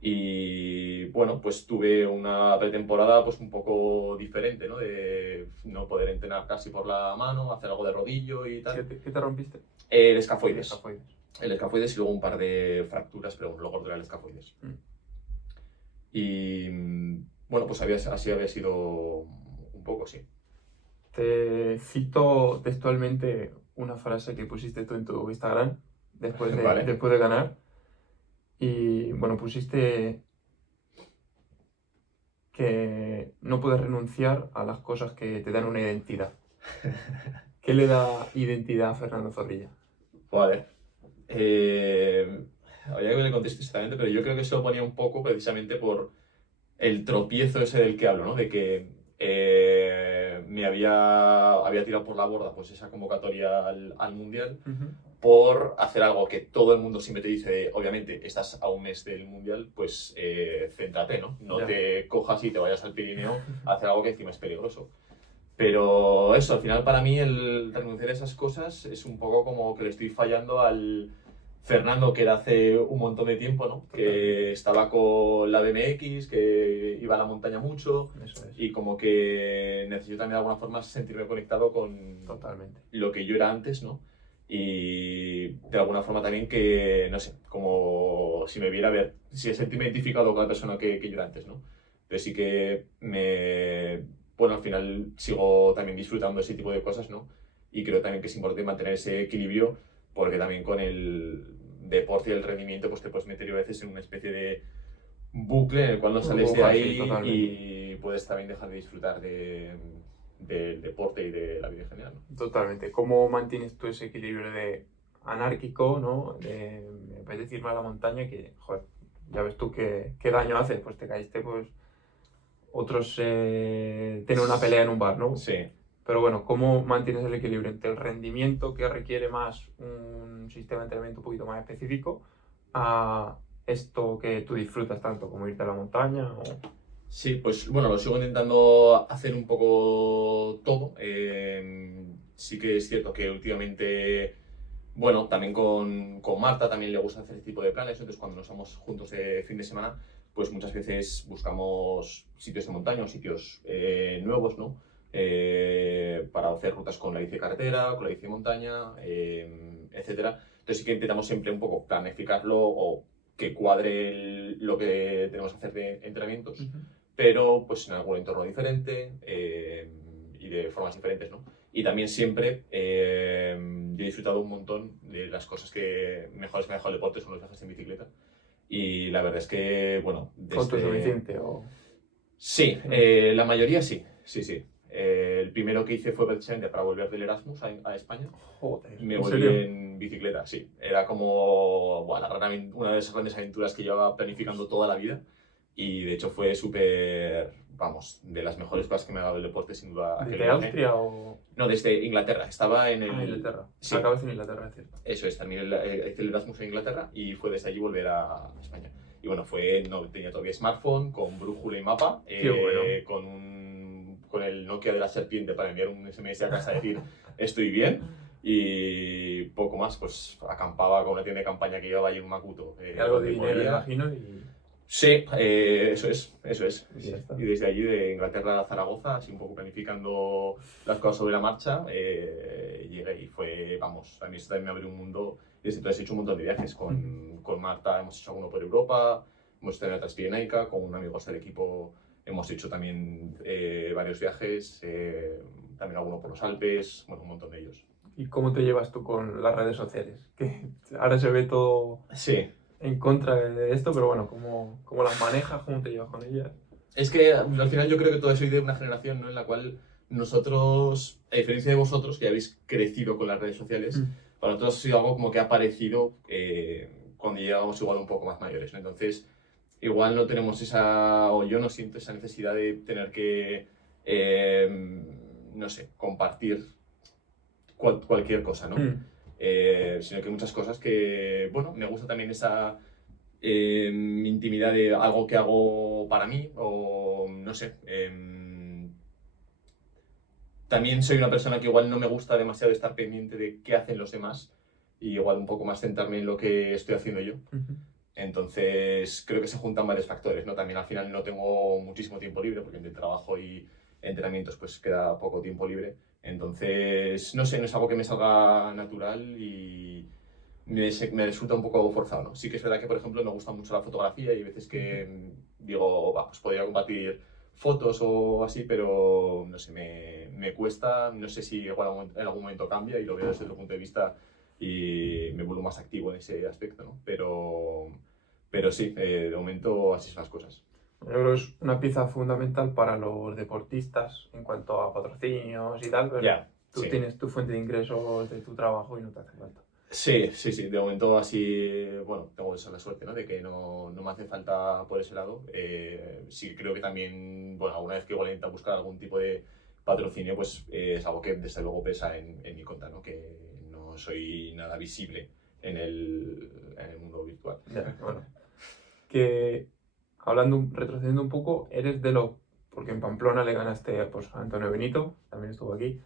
Y bueno, pues tuve una pretemporada pues un poco diferente, ¿no? De no poder entrenar casi por la mano, hacer algo de rodillo y tal. ¿Qué te rompiste? El El escafoides. escafoides. El escafoides y luego un par de fracturas, pero lo gordo era el escafoides. Y bueno, pues así había sido un poco, sí. Te cito textualmente una frase que pusiste tú en tu Instagram Vale. después de ganar. Y bueno, pusiste que no puedes renunciar a las cosas que te dan una identidad. ¿Qué le da identidad a Fernando Zorrilla? Vale. Habría que le conteste exactamente, pero yo creo que se lo ponía un poco precisamente por el tropiezo ese del que hablo, ¿no? De que me había tirado por la borda pues esa convocatoria al Mundial por hacer algo que todo el mundo siempre te dice, obviamente, estás a un mes del Mundial, pues céntrate, ¿no? No Ya. te cojas y te vayas al Pirineo a hacer algo que encima es peligroso. Pero eso, al final para mí el renunciar a esas cosas es un poco como que le estoy fallando al Fernando que era hace un montón de tiempo, ¿no? Que estaba con la BMX, que iba a la montaña mucho. Eso es. Y como que necesito también de alguna forma sentirme conectado con Totalmente. lo que yo era antes, ¿no? Y de alguna forma también que, no sé, como si me viera ver, si sentirme identificado con la persona que yo era antes, ¿no? Pero sí que bueno, al final sigo también disfrutando de ese tipo de cosas, ¿no? Y creo también que es importante mantener ese equilibrio, porque también con el deporte y el rendimiento, pues te puedes meter a veces en una especie de bucle en el cual no sales de ahí y puedes también dejar de disfrutar del deporte y de la vida en general, ¿no? Totalmente. ¿Cómo mantienes tú ese equilibrio de anárquico, ¿no? De me apetece irme a la montaña que, joder, ya ves tú qué daño hace, pues te caíste, pues otros tienen una pelea en un bar, ¿no? Sí. Pero bueno, ¿cómo mantienes el equilibrio entre el rendimiento que requiere más un sistema de entrenamiento un poquito más específico a esto que tú disfrutas tanto como irte a la montaña? Sí, pues bueno, lo sigo intentando hacer un poco todo. Sí que es cierto que últimamente, bueno, también con Marta también le gusta hacer este tipo de planes, entonces cuando nos vamos juntos de fin de semana, pues muchas veces buscamos sitios de montaña o sitios nuevos, ¿no? Para hacer rutas con la bici de carretera, con la bici de montaña, etcétera. Entonces sí que intentamos siempre un poco planificarlo o que cuadre lo que tenemos que hacer de entrenamientos, pero pues en algún entorno diferente y de formas diferentes, ¿no? Y también siempre yo he disfrutado un montón de las cosas que mejores me ha dejado el deporte son los viajes en bicicleta. Y la verdad es que, bueno... ¿Autosuficiente o...? Sí, la mayoría sí, sí, sí. El primero que hice fue precisamente para volver del Erasmus a España. Joder, Me ¿en volví serio? en bicicleta, sí. Era como bueno, una de esas grandes aventuras que llevaba planificando toda la vida. Y de hecho fue súper, vamos, de las mejores cosas que me ha dado el deporte, sin duda. ¿Desde Austria o...? No, desde Inglaterra. Estaba en Inglaterra. Sí. Acabas en Inglaterra, es cierto. Eso es, también hice el Erasmus en Inglaterra y fue desde allí volver a España. Y bueno, no tenía todavía smartphone, con brújula y mapa, Qué bueno. con el Nokia de la serpiente para enviar un SMS a casa y decir estoy bien. Y poco más, pues acampaba con una tienda de campaña que llevaba allí en Macuto. Algo de donde dinero, me podía. imagino, y... Sí, eso es. Y ya está. Y desde allí, de Inglaterra a Zaragoza, así un poco planificando las cosas sobre la marcha, llegué y fue, vamos, a mí esto también me abrió un mundo. Y desde entonces he hecho un montón de viajes. Con Marta hemos hecho alguno por Europa, hemos hecho la Transpirenaica, con un amigo del equipo hemos hecho también varios viajes, también alguno por los Alpes, bueno, un montón de ellos. ¿Y cómo te llevas tú con las redes sociales? Que ahora se ve todo Sí. en contra de esto, pero bueno, ¿cómo las manejas? ¿Cómo te llevas con ellas? Es que al final yo creo que todavía soy de una generación, ¿no?, en la cual nosotros, a diferencia de vosotros, que habéis crecido con las redes sociales, para nosotros ha sido algo como que ha aparecido cuando llegamos igual un poco más mayores, ¿no? Entonces, igual no tenemos o yo no siento esa necesidad de tener que, no sé, compartir cualquier cosa, ¿no? Sino que hay muchas cosas que, bueno, me gusta también esa intimidad de algo que hago para mí, o no sé. También soy una persona que igual no me gusta demasiado estar pendiente de qué hacen los demás y igual un poco más centrarme en lo que estoy haciendo yo. Entonces, creo que se juntan varios factores, ¿no? También al final no tengo muchísimo tiempo libre, porque entre trabajo y entrenamientos pues queda poco tiempo libre. Entonces, no sé, no es algo que me salga natural y me resulta un poco forzado, ¿no? Sí que es verdad que, por ejemplo, me gusta mucho la fotografía y hay veces que digo, va, pues podría compartir fotos o así, pero no sé, me cuesta, no sé si igual en algún momento cambia y lo veo desde otro punto de vista y me vuelvo más activo en ese aspecto, ¿no? Pero sí, de momento así son las cosas. Yo creo que es una pieza fundamental para los deportistas en cuanto a patrocinios y tal, pero Ya, tú sí. tienes tu fuente de ingresos de tu trabajo y no te hace falta. Sí, sí, sí, de momento así, bueno, tengo esa la suerte, ¿no? De que no me hace falta por ese lado. Sí, creo que también, bueno, alguna vez que igual intenta buscar algún tipo de patrocinio, pues es algo que desde luego pesa en mi cuenta, ¿no? Que no soy nada visible en el mundo virtual. Ya, bueno. Que retrocediendo un poco, eres de los, porque en Pamplona le ganaste pues, a Antonio Benito, también estuvo aquí,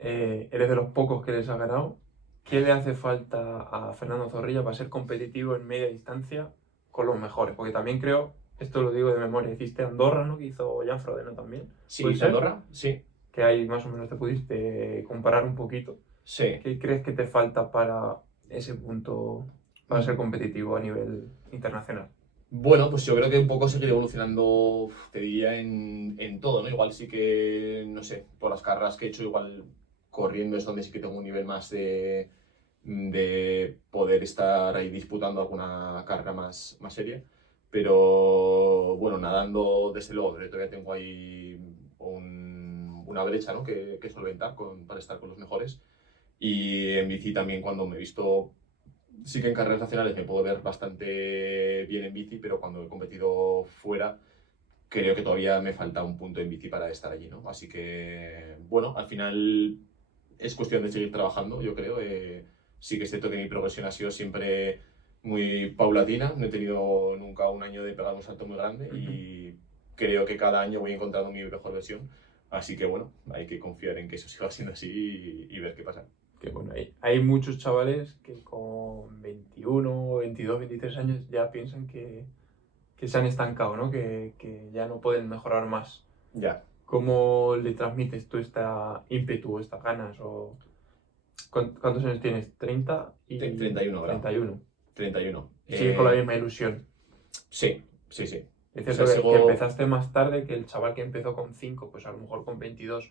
eres de los pocos que les ha ganado. ¿Qué le hace falta a Fernando Zorrilla para ser competitivo en media distancia con los mejores? Porque también creo, esto lo digo de memoria, hiciste Andorra, ¿no? Que hizo Jan Frodeno también. Sí, ¿Puede ¿hice ser? Andorra? Sí, Que ahí más o menos te pudiste comparar un poquito. sí. ¿Qué crees que te falta para ese punto, para ser competitivo a nivel internacional? Bueno, pues yo creo que un poco seguir evolucionando, te diría, en todo, ¿no? Igual sí que, no sé, por las carreras que he hecho, igual corriendo es donde sí que tengo un nivel más de poder estar ahí disputando alguna carrera más seria. Pero bueno, nadando, desde luego, que todavía tengo ahí una brecha, ¿no? que solventar para estar con los mejores. Y en bici también, cuando me he visto, sí que en carreras nacionales me puedo ver bastante bien en bici, pero cuando he competido fuera, creo que todavía me falta un punto en bici para estar allí, ¿no? Así que, bueno, al final es cuestión de seguir trabajando, yo creo. Sí que es cierto que mi progresión ha sido siempre muy paulatina, no he tenido nunca un año de pegar un salto muy grande y creo que cada año voy encontrando mi mejor versión. Así que, bueno, hay que confiar en que eso siga siendo así y ver qué pasa. Que bueno, hay muchos chavales que con 21, 22, 23 años ya piensan que se han estancado, ¿no? Que ya no pueden mejorar más. Ya. ¿Cómo le transmites tú esta ímpetu, estas ganas? O, ¿cuántos años tienes? 30 y 31 ahora. 31. 31. Y sigues con la misma ilusión. Sí, sí, sí. Es O cierto sea, que sigo... empezaste más tarde que el chaval que empezó con 5, pues a lo mejor con 22,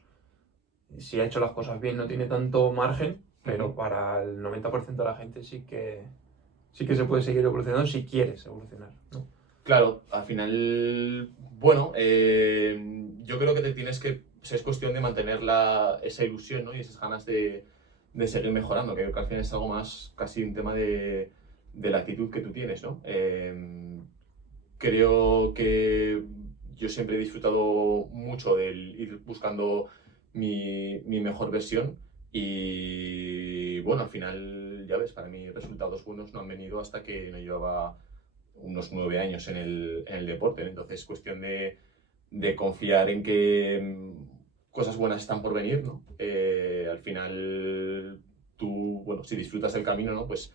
si ha hecho las cosas bien, no tiene tanto margen, pero para el 90% de la gente sí que se puede seguir evolucionando si quieres evolucionar, ¿no? Claro, al final, bueno, yo creo que te tienes que, o sea, es cuestión de mantener esa ilusión, ¿no? Y esas ganas de seguir mejorando, que creo que al final es algo más casi un tema de la actitud que tú tienes, ¿no? Creo que yo siempre he disfrutado mucho del ir buscando mi mejor versión y bueno, al final, ya ves, para mí resultados buenos no han venido hasta que no llevaba unos 9 años en el deporte, ¿no? Entonces es cuestión de confiar en que cosas buenas están por venir, ¿no? Al final tú, bueno, si disfrutas del camino, ¿no? Pues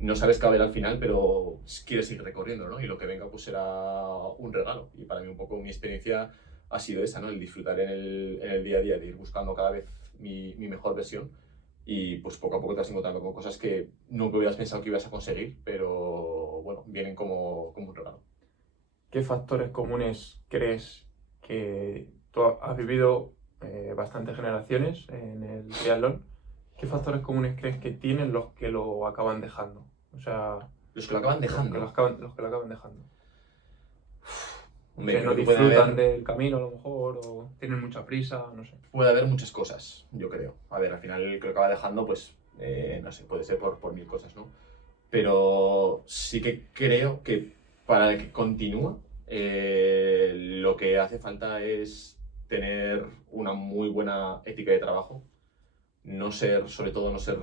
no sabes qué va a haber al final, pero quieres seguir recorriendo, ¿no? Y lo que venga pues será un regalo. Y para mí un poco mi experiencia ha sido esa, ¿no? El disfrutar en el día a día, de ir buscando cada vez mi mejor versión y pues poco a poco te vas encontrando con cosas que nunca hubieras pensado que ibas a conseguir, pero bueno, vienen como un regalo. ¿Qué factores comunes crees que tú has vivido bastantes generaciones en el triatlón? ¿Qué factores comunes crees que tienen los que lo acaban dejando? O sea, Los que lo acaban dejando, los que lo acaban dejando. hombre, Que no creo que puede disfrutan haber, del camino a lo mejor, o tienen mucha prisa, no sé. puede haber muchas cosas, yo creo. A ver, al final el que lo acaba dejando, pues, no sé, puede ser por mil cosas, ¿no? Pero sí que creo que para el que continúa, lo que hace falta es tener una muy buena ética de trabajo, sobre todo no ser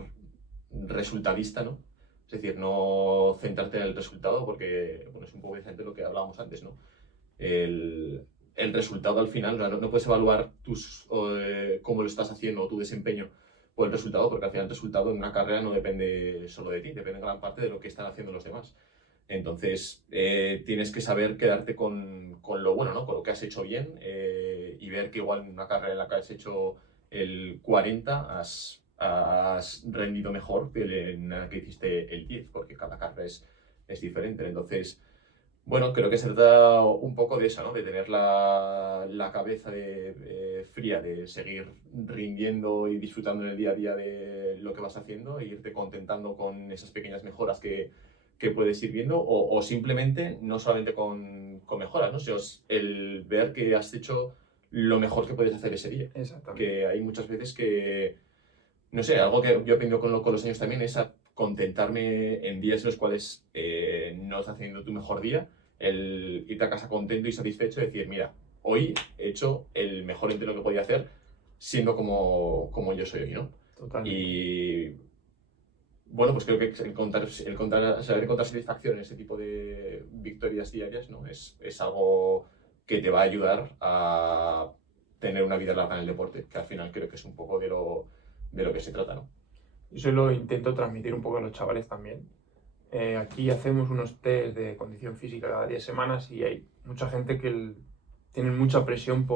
resultadista, ¿no? Es decir, no centrarte en el resultado, porque bueno, es un poco diferente de lo que hablábamos antes, ¿no? El resultado al final, o sea, no puedes evaluar cómo lo estás haciendo o tu desempeño por el resultado, porque al final el resultado en una carrera no depende solo de ti, depende en gran parte de lo que están haciendo los demás. Entonces, tienes que saber quedarte con lo bueno, ¿no? Con lo que has hecho bien, y ver que igual en una carrera en la que has hecho el 40 has rendido mejor que en la que hiciste el 10, porque cada carrera es diferente. Entonces, bueno, creo que se trata un poco de eso, ¿no? De tener la cabeza fría, de seguir rindiendo y disfrutando en el día a día de lo que vas haciendo e irte contentando con esas pequeñas mejoras que puedes ir viendo, o simplemente, no solamente con mejoras, ¿no? Sino el ver que has hecho lo mejor que puedes hacer ese día. Exactamente. Que hay muchas veces que, no sé, algo que yo he aprendido con los años también es a contentarme en días en los cuales no estás haciendo tu mejor día, el irte a casa contento y satisfecho y decir, mira, hoy he hecho el mejor entreno que podía hacer siendo como yo soy hoy, ¿no? Totalmente. Y bueno, pues creo que saber encontrar satisfacción en ese tipo de victorias diarias, ¿no? Es algo que te va a ayudar a tener una vida larga en el deporte, que al final creo que es un poco de lo que se trata, ¿no? Yo se lo intento transmitir un poco a los chavales también. Aquí hacemos unos test de condición física cada 10 semanas y hay mucha gente que tiene mucha presión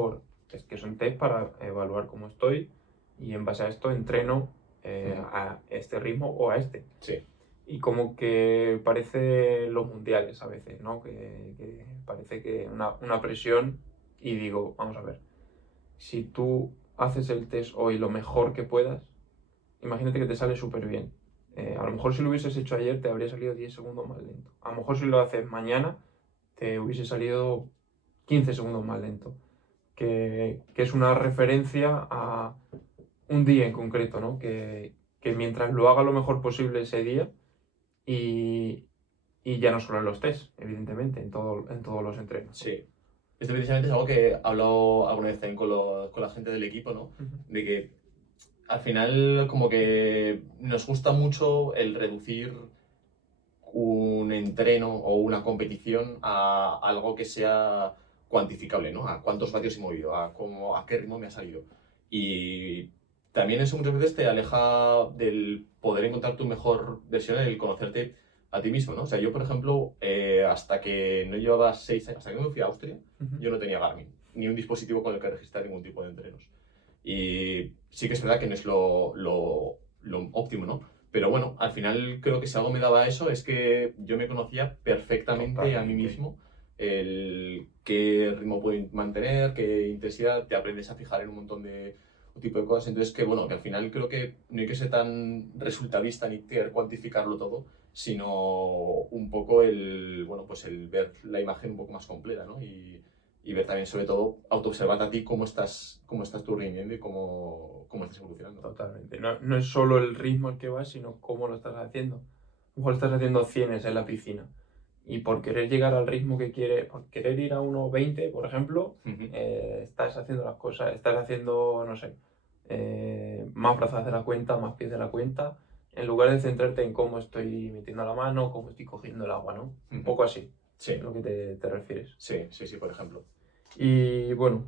es que son test para evaluar cómo estoy y en base a esto entreno a este ritmo o a este. Sí. Y como que parece los mundiales a veces, ¿no? Que parece que una presión y digo, vamos a ver, si tú haces el test hoy lo mejor que puedas, imagínate que te sale súper bien. A lo mejor si lo hubieses hecho ayer te habría salido 10 segundos más lento. A lo mejor si lo haces mañana te hubiese salido 15 segundos más lento. Que es una referencia a un día en concreto, ¿no? Que mientras lo haga lo mejor posible ese día y, y ya no solo en los test, evidentemente, en todos los entrenos. Sí. Esto precisamente es algo que he hablado alguna vez también con la gente del equipo, ¿no? De que al final como que nos gusta mucho el reducir un entreno o una competición a algo que sea cuantificable, ¿no? A cuántos vatios he movido, a qué ritmo me ha salido. Y también eso muchas veces te aleja del poder encontrar tu mejor versión, el conocerte a ti mismo, ¿no? O sea, yo, por ejemplo, hasta que no llevaba 6 años, hasta que no me fui a Austria, yo no tenía Garmin, ni un dispositivo con el que registrar ningún tipo de entrenos. Y sí que es verdad que no es lo óptimo, ¿no? Pero bueno, al final creo que si algo me daba eso es que yo me conocía perfectamente a mí Totalmente. mismo, el qué ritmo puedo mantener, qué intensidad, te aprendes a fijar en un montón de tipo de cosas. Entonces, que bueno, que al final creo que no hay que ser tan resultadista ni querer cuantificarlo todo, sino un poco bueno, pues el ver la imagen un poco más completa, ¿no? Y ver también, sobre todo, autoobservarte a ti cómo estás tú rindiendo y cómo estás evolucionando. Totalmente. No es solo el ritmo al que vas, sino cómo lo estás haciendo. A lo mejor estás haciendo cienes en la piscina. Y por querer llegar al ritmo que quieres, por querer ir a 1,20, por ejemplo, estás haciendo las cosas, estás haciendo, no sé, más brazos de la cuenta, más pies de la cuenta, en lugar de centrarte en cómo estoy metiendo la mano, cómo estoy cogiendo el agua, ¿no? Un poco así, Sí, es lo que te refieres. sí, sí, sí, por ejemplo. Y bueno,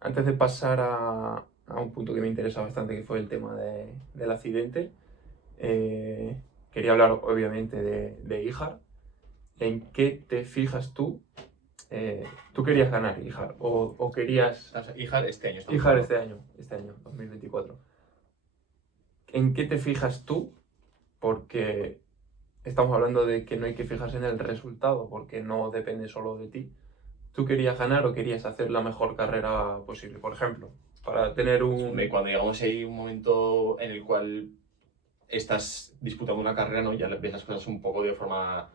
antes de pasar a un punto que me interesa bastante, que fue el tema del accidente, quería hablar obviamente de Ijar. ¿En qué te fijas tú? ¿Tú querías ganar, Ijar? ¿O querías...? O sea, Ijar este año. Ijar este año, 2024. ¿En qué te fijas tú? Porque estamos hablando de que no hay que fijarse en el resultado, porque no depende solo de ti. ¿Tú querías ganar o querías hacer la mejor carrera posible? Por ejemplo, para tener Cuando llegamos ahí un momento en el cual estás disputando una carrera, ¿no? Ya ves las cosas un poco de forma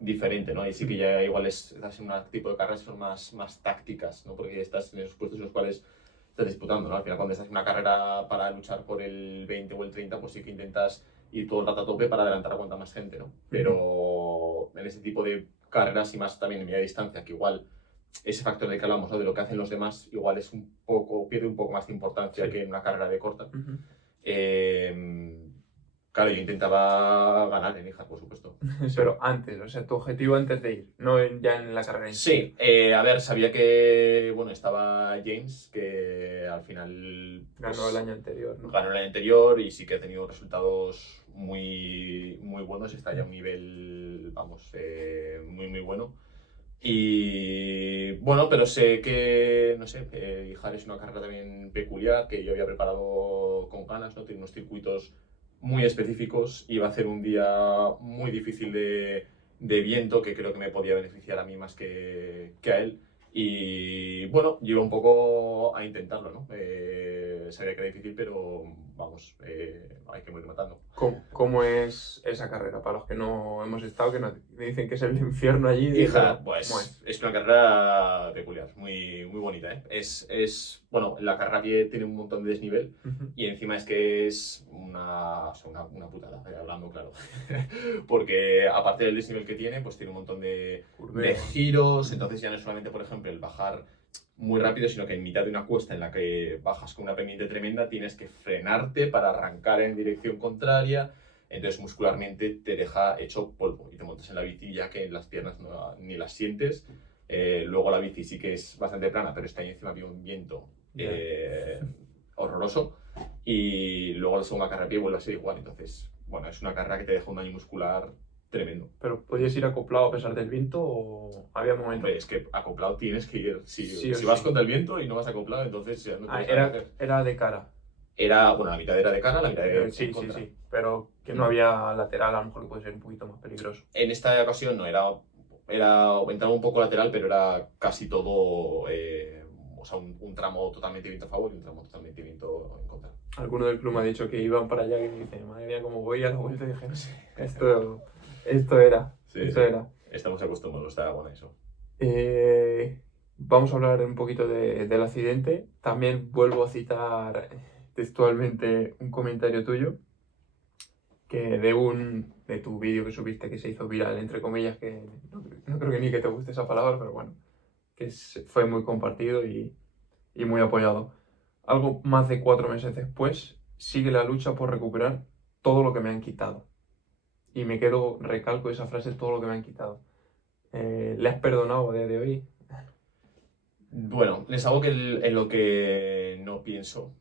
diferente, ¿no? Y sí que ya igual estás en un tipo de carreras que son más tácticas, ¿no? Porque estás en esos puestos en los cuales estás disputando, ¿no? Al final, cuando estás en una carrera para luchar por el 20 o el 30, pues sí que intentas ir todo el rato a tope para adelantar a cuanta más gente, ¿no? Pero en ese tipo de carreras y más también en media distancia, que igual ese factor del que hablamos, ¿no? De lo que hacen los demás, igual pierde un poco más de importancia que en una carrera de corta. Claro, yo intentaba ganar en IJAR, por supuesto. Pero antes, o sea, tu objetivo antes de ir, no ya en la carrera en sí. Sí, a ver, sabía que, bueno, estaba James, que al final Ganó el pues, año anterior, ¿no? ganó el año anterior y sí que ha tenido resultados muy, muy buenos, está ya a un nivel, vamos, muy, muy bueno. Y bueno, pero sé que, no sé, IJAR es una carrera también peculiar que yo había preparado con ganas, ¿no? Tiene unos circuitos muy específicos, iba a hacer un día muy difícil de viento que creo que me podía beneficiar a mí más que a él. Y bueno, yo iba un poco a intentarlo, ¿no? Sabía que era difícil, pero vamos, hay que morir matando. ¿Cómo es esa carrera? Para los que no hemos estado, que nos dicen que es el infierno allí. Hija, Pero, ¿cómo pues es? es una carrera peculiar, muy, muy bonita, ¿eh? Bueno, la carrera a pie tiene un montón de desnivel Ujú. y encima es que es o sea, una putada, hablando claro. Porque aparte del desnivel que tiene, pues tiene un montón de Curveo. giros, entonces ya no es solamente, por ejemplo, el bajar muy rápido, sino que en mitad de una cuesta en la que bajas con una pendiente tremenda, tienes que frenarte para arrancar en dirección contraria. Entonces muscularmente te deja hecho polvo y te montas en la bici ya que las piernas ni las sientes. Luego la bici sí que es bastante plana, pero está ahí encima había un viento horroroso. Y luego la segunda carrera a pie vuelve a ser igual. Entonces, bueno, es una carrera que te deja un daño muscular tremendo. ¿Pero podías ir acoplado a pesar del viento o había momentos? Hombre, es que acoplado tienes que ir. Sí o Si vas sí. contra el viento y no vas acoplado, entonces ya no Ah, tienes nada que hacer. era de cara. Bueno, la mitad era de cara, la mitad en Sí, sí, contra. sí. Pero que no había lateral, a lo mejor que puede ser un poquito más peligroso. En esta ocasión no, entraba un poco lateral, pero era casi todo, o sea, un tramo totalmente viento a favor y un tramo totalmente viento en contra. Alguno del club me ha dicho que iban para allá y me dice, madre mía, cómo voy a la vuelta. Y dije, no sé, esto era. Sí, Esto sí. era. Estamos acostumbrados, está bueno eso. Vamos a hablar un poquito del accidente. También vuelvo a citar textualmente un comentario tuyo, que de tu vídeo que subiste que se hizo viral, entre comillas, que no creo que ni que te guste esa palabra, pero bueno, que fue muy compartido y muy apoyado. Algo más de 4 meses después, sigue la lucha por recuperar todo lo que me han quitado. Y me quedo, recalco esa frase, todo lo que me han quitado. ¿Le has perdonado a día de hoy? Bueno, es algo en lo que no pienso.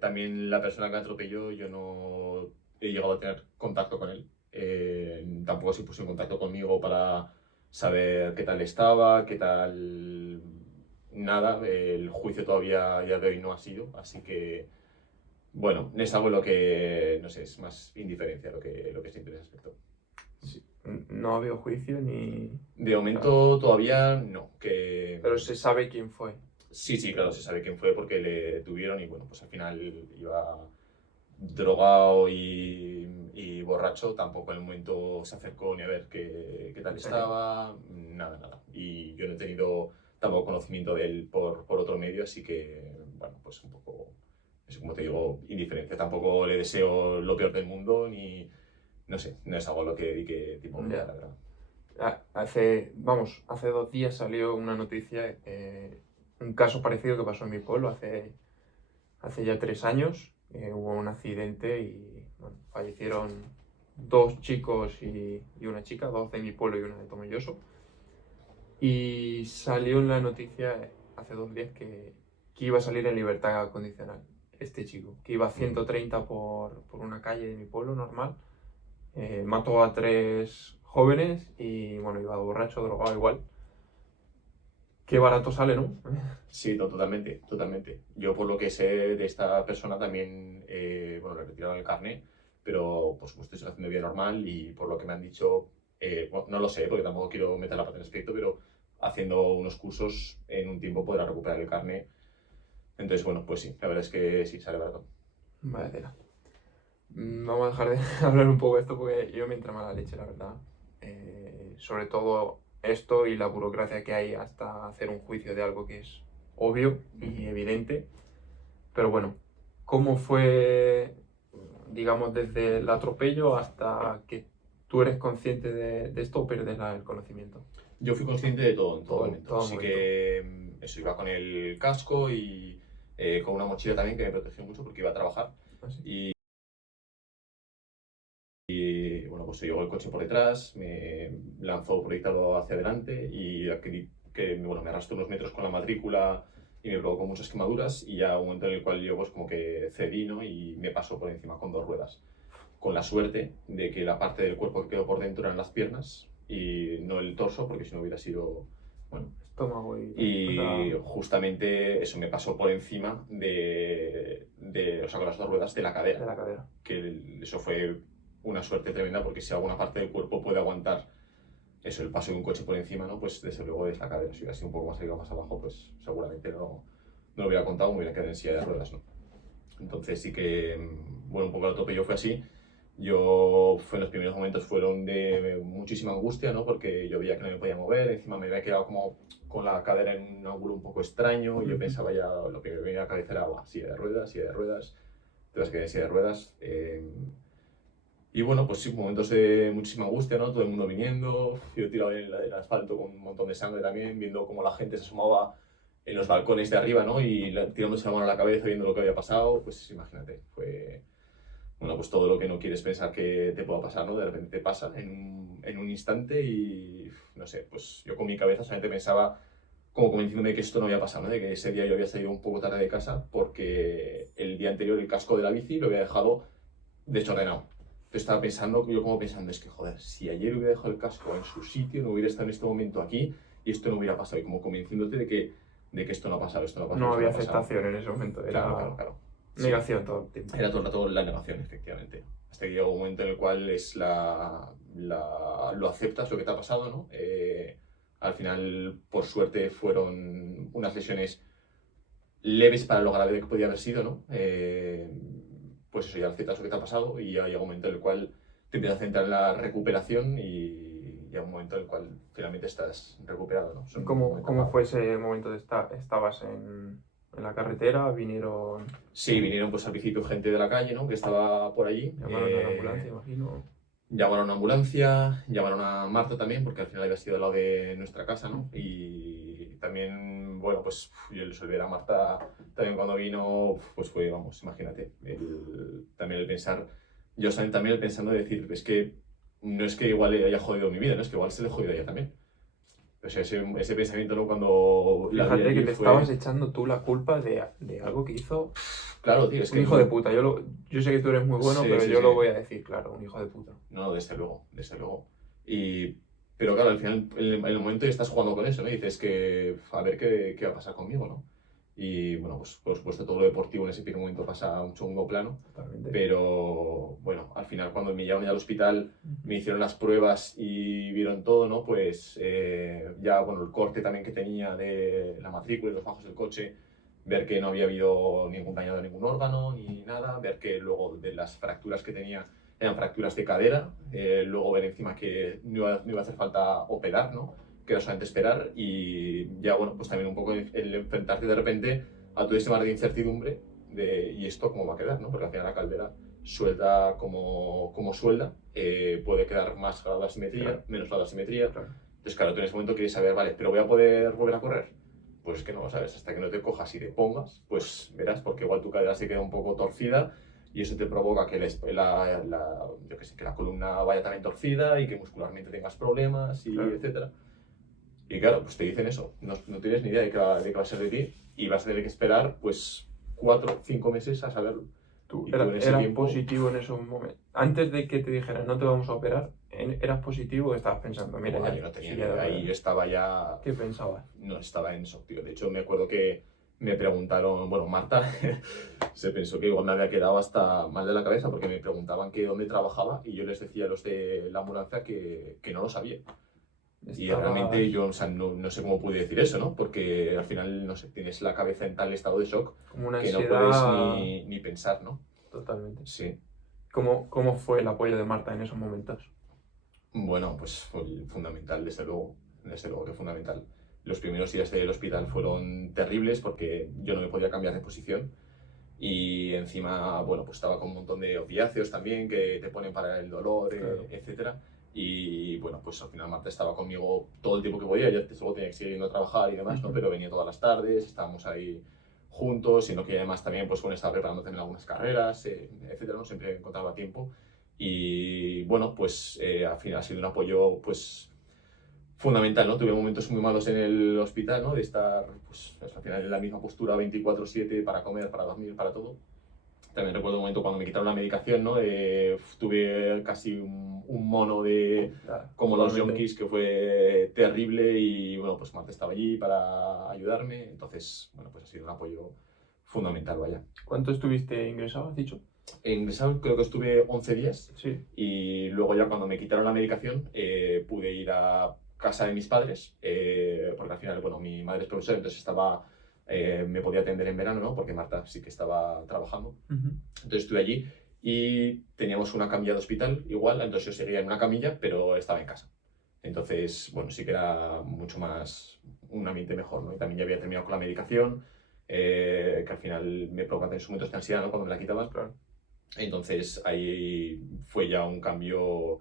También la persona que me atropelló, yo no he llegado a tener contacto con él. Tampoco se puso en contacto conmigo para saber qué tal estaba, qué tal. Nada, el juicio todavía a día de hoy no ha sido, así que, bueno, es algo en lo que, no sé, es más indiferencia lo que siento en ese aspecto. Sí. No ha habido juicio ni... De momento todavía no, que... Pero se sabe quién fue. Sí, sí, claro, se sabe quién fue porque le detuvieron y bueno, pues al final iba drogado y borracho, tampoco en el momento se acercó ni a ver qué tal ¿En serio? estaba, nada, nada. Y yo no he tenido tampoco conocimiento de él por otro medio, así que, bueno, pues un poco, eso como te digo, indiferencia. Tampoco le deseo lo peor del mundo ni, no sé, no es algo a lo que dedique tiempo a mi vida, la Ya. verdad. Hace 2 días salió una noticia, un caso parecido que pasó en mi pueblo hace ya 3 años. Hubo un accidente y bueno, fallecieron 2 chicos y una chica, 2 de mi pueblo y una de Tomelloso. Y salió en la noticia hace 2 días que iba a salir en libertad condicional este chico, que iba a 130 por una calle de mi pueblo normal. Mató a 3 jóvenes y bueno, iba borracho, drogado igual. Qué barato sale, ¿no? Sí, no, totalmente, totalmente. Yo por lo que sé de esta persona también, bueno, le retiraron el carnet, pero por supuesto es una situación de vida normal y por lo que me han dicho, bueno, no lo sé porque tampoco quiero meter la pata en el aspecto, pero haciendo unos cursos en un tiempo podrá recuperar el carnet. Entonces, bueno, pues sí, la verdad es que sí, sale barato. Vaya tela. Vamos a dejar de hablar un poco de esto porque yo me entra mala leche, la verdad. Sobre todo esto y la burocracia que hay hasta hacer un juicio de algo que es obvio y evidente. Pero bueno, ¿cómo fue, digamos, desde el atropello hasta que tú eres consciente de esto o pierdes el conocimiento? Yo fui consciente de todo en todo momento. Todo Así momento. que eso iba con el casco y con una mochila también que me protegió mucho porque iba a trabajar. Así. Y bueno, pues se llegó el coche por detrás, me lanzó proyectado hacia adelante y bueno, me arrastró unos metros con la matrícula y me provocó muchas quemaduras y ya un momento en el cual yo pues como que cedí, ¿no? Y me pasó por encima con 2 ruedas. Con la suerte de que la parte del cuerpo que quedó por dentro eran las piernas y no el torso, porque si no hubiera sido, bueno. Estómago y... Y o sea, justamente eso me pasó por encima o sea, con las 2 ruedas de la de cadera, la cadera. que eso fue una suerte tremenda porque si alguna parte del cuerpo puede aguantar eso, el paso de un coche por encima, ¿no? Pues desde luego es la cadera. Si hubiera sido un poco más arriba o más abajo, pues seguramente no lo hubiera contado, me hubiera quedado en silla de ruedas, ¿no? Entonces sí que, bueno, un poco el atropello fue así. En los primeros momentos fueron de muchísima angustia, ¿no? Porque yo veía que no me podía mover, encima me había quedado como con la cadera en un ángulo un poco extraño y yo pensaba ya, lo que me venía a la cabeza era, silla de ruedas, te vas a quedar en silla de ruedas. Y bueno, pues sí, momentos de muchísima angustia, ¿no? Todo el mundo viniendo, yo tirado en el asfalto con un montón de sangre también, viendo cómo la gente se asomaba en los balcones de arriba, ¿no? Y tirándose la mano a la cabeza viendo lo que había pasado, pues imagínate, fue, bueno, pues todo lo que no quieres pensar que te pueda pasar, ¿no? De repente te pasa en un instante y, no sé, pues yo con mi cabeza solamente pensaba como convenciéndome que esto no había pasado, ¿no? De que ese día yo había salido un poco tarde de casa porque el día anterior el casco de la bici lo había dejado desordenado. Yo estaba pensando, yo como pensando, es que joder, si ayer hubiera dejado el casco en su sitio, no hubiera estado en este momento aquí y esto no hubiera pasado. Y como convenciéndote de que esto no ha pasado, esto no ha pasado, No esto no había ha pasado. aceptación en ese momento, era Claro. Sí. negación todo el tiempo. Era todo el rato la negación, efectivamente. Hasta que llega un momento en el cual lo aceptas, lo que te ha pasado, ¿no? Al final, por suerte, fueron unas lesiones leves para lo grave que podía haber sido, ¿no? Pues eso, ya aceptas lo que te ha pasado y ya llega un momento en el cual te empiezas a centrar en la recuperación y llega un momento en el cual finalmente estás recuperado, ¿no? ¿Cómo fue ese momento? ¿Estabas en la carretera? ¿Vinieron? Sí, vinieron pues al principio gente de la calle, ¿no? Que estaba por allí. ¿Llamaron a la ambulancia, imagino? Llamaron a una ambulancia, llamaron a Marta también, porque al final había sido al lado de nuestra casa, ¿no? Y también, bueno, pues yo le solvé a Marta también cuando vino, pues fue, vamos, imagínate, también el pensar, yo también el pensando de decir, es que no es que igual le haya jodido mi vida, no es que igual se le jodido a ella también. O sea, ese pensamiento, ¿no? Cuando la vi Fíjate allí que te fue... estabas echando tú la culpa de algo que hizo Claro, tío, es un que... hijo de puta. Yo sé que tú eres muy bueno, Sí, pero sí, yo sí. lo voy a decir, claro, un hijo de puta. No, desde luego, desde luego. Pero claro, al final, en el momento ya estás jugando con eso, ¿no? Y dices que a ver qué va a pasar conmigo, ¿no? Y bueno, pues por supuesto todo lo deportivo en ese primer momento pasa a un segundo plano. Totalmente. Pero bueno, al final cuando me llevaron ya al hospital, me hicieron las pruebas y vieron todo, ¿no? Pues ya, bueno, el corte también que tenía de la matrícula y los bajos del coche, ver que no había habido ningún daño de ningún órgano ni nada, ver que luego de las fracturas que tenía eran fracturas de cadera, luego ver encima que no iba a hacer falta operar, ¿no? Que era solamente esperar y ya, bueno, pues también un poco el enfrentarte de repente a todo ese mar de incertidumbre y esto cómo va a quedar, ¿no? Porque al final la caldera suelda como suelda, puede quedar más grado de asimetría, Claro. menos grado de asimetría. Claro. Entonces, claro, tú en ese momento quieres saber, vale, ¿pero voy a poder volver a correr? Pues es que no lo sabes, hasta que no te cojas y te pongas, pues verás, porque igual tu cadera se queda un poco torcida y eso te provoca que yo qué sé, que la columna vaya también torcida y que muscularmente tengas problemas, y Claro. etcétera. Y claro, pues te dicen eso, no tienes ni idea de qué va a ser de ti y vas a tener que esperar pues 4 o 5 meses a saberlo. Tú Y tú en ese eras tiempo... positivo en esos momentos. Antes de que te dijeran no te vamos a operar, ¿eras positivo o estabas pensando, mira, Buah, ya, yo no tenía sí, ni ya idea, ahí yo estaba ya... ¿Qué pensabas? No estaba en shock, tío. De hecho, me acuerdo que me preguntaron, bueno, Marta se pensó que igual me había quedado hasta mal de la cabeza porque me preguntaban que dónde trabajaba y yo les decía a los de la ambulancia que no lo sabía. Y realmente yo, o sea, no sé cómo pude decir eso, ¿no? Porque al final, no sé, tienes la cabeza en tal estado de shock Como una que no ansiedad... puedes ni pensar, ¿no? Totalmente. Sí. ¿Cómo fue el apoyo de Marta en esos momentos? Bueno, pues fue fundamental, desde luego que fundamental. Los primeros días del hospital fueron terribles porque yo no me podía cambiar de posición y encima, bueno, pues estaba con un montón de opiáceos también que te ponen para el dolor, Claro. etcétera. Y bueno, pues al final Marta estaba conmigo todo el tiempo que podía, ya luego tenía que seguir yendo a trabajar y demás, ¿no? Pero venía todas las tardes, estábamos ahí juntos, sino que además también, pues bueno, estaba preparando también algunas carreras, etcétera, ¿no? Siempre encontraba tiempo. Y bueno, pues al final ha sido un apoyo pues fundamental, ¿no? Tuve momentos muy malos en el hospital, ¿no? De estar pues al final en la misma postura 24/7 para comer, para dormir, para todo. También recuerdo un momento cuando me quitaron la medicación, ¿no? Tuve casi un mono de como los Totalmente. junkies que fue terrible y bueno, pues Marta estaba allí para ayudarme, entonces, bueno, pues ha sido un apoyo fundamental, vaya. ¿Cuánto estuviste ingresado, has dicho? Ingresado creo que estuve 11 días Sí. y luego ya cuando me quitaron la medicación pude ir a casa de mis padres, porque al final, bueno, mi madre es profesora, entonces me podía atender en verano, ¿no? Porque Marta sí que estaba trabajando. Entonces estuve allí y teníamos una camilla de hospital igual, entonces yo seguía en una camilla, pero estaba en casa. Entonces, bueno, sí que era mucho más, un ambiente mejor, ¿no? Y también ya había terminado con la medicación, que al final me provocaba en su momento esta ansiedad, ¿no? Cuando me la quitaban. Claro. Entonces ahí fue ya un cambio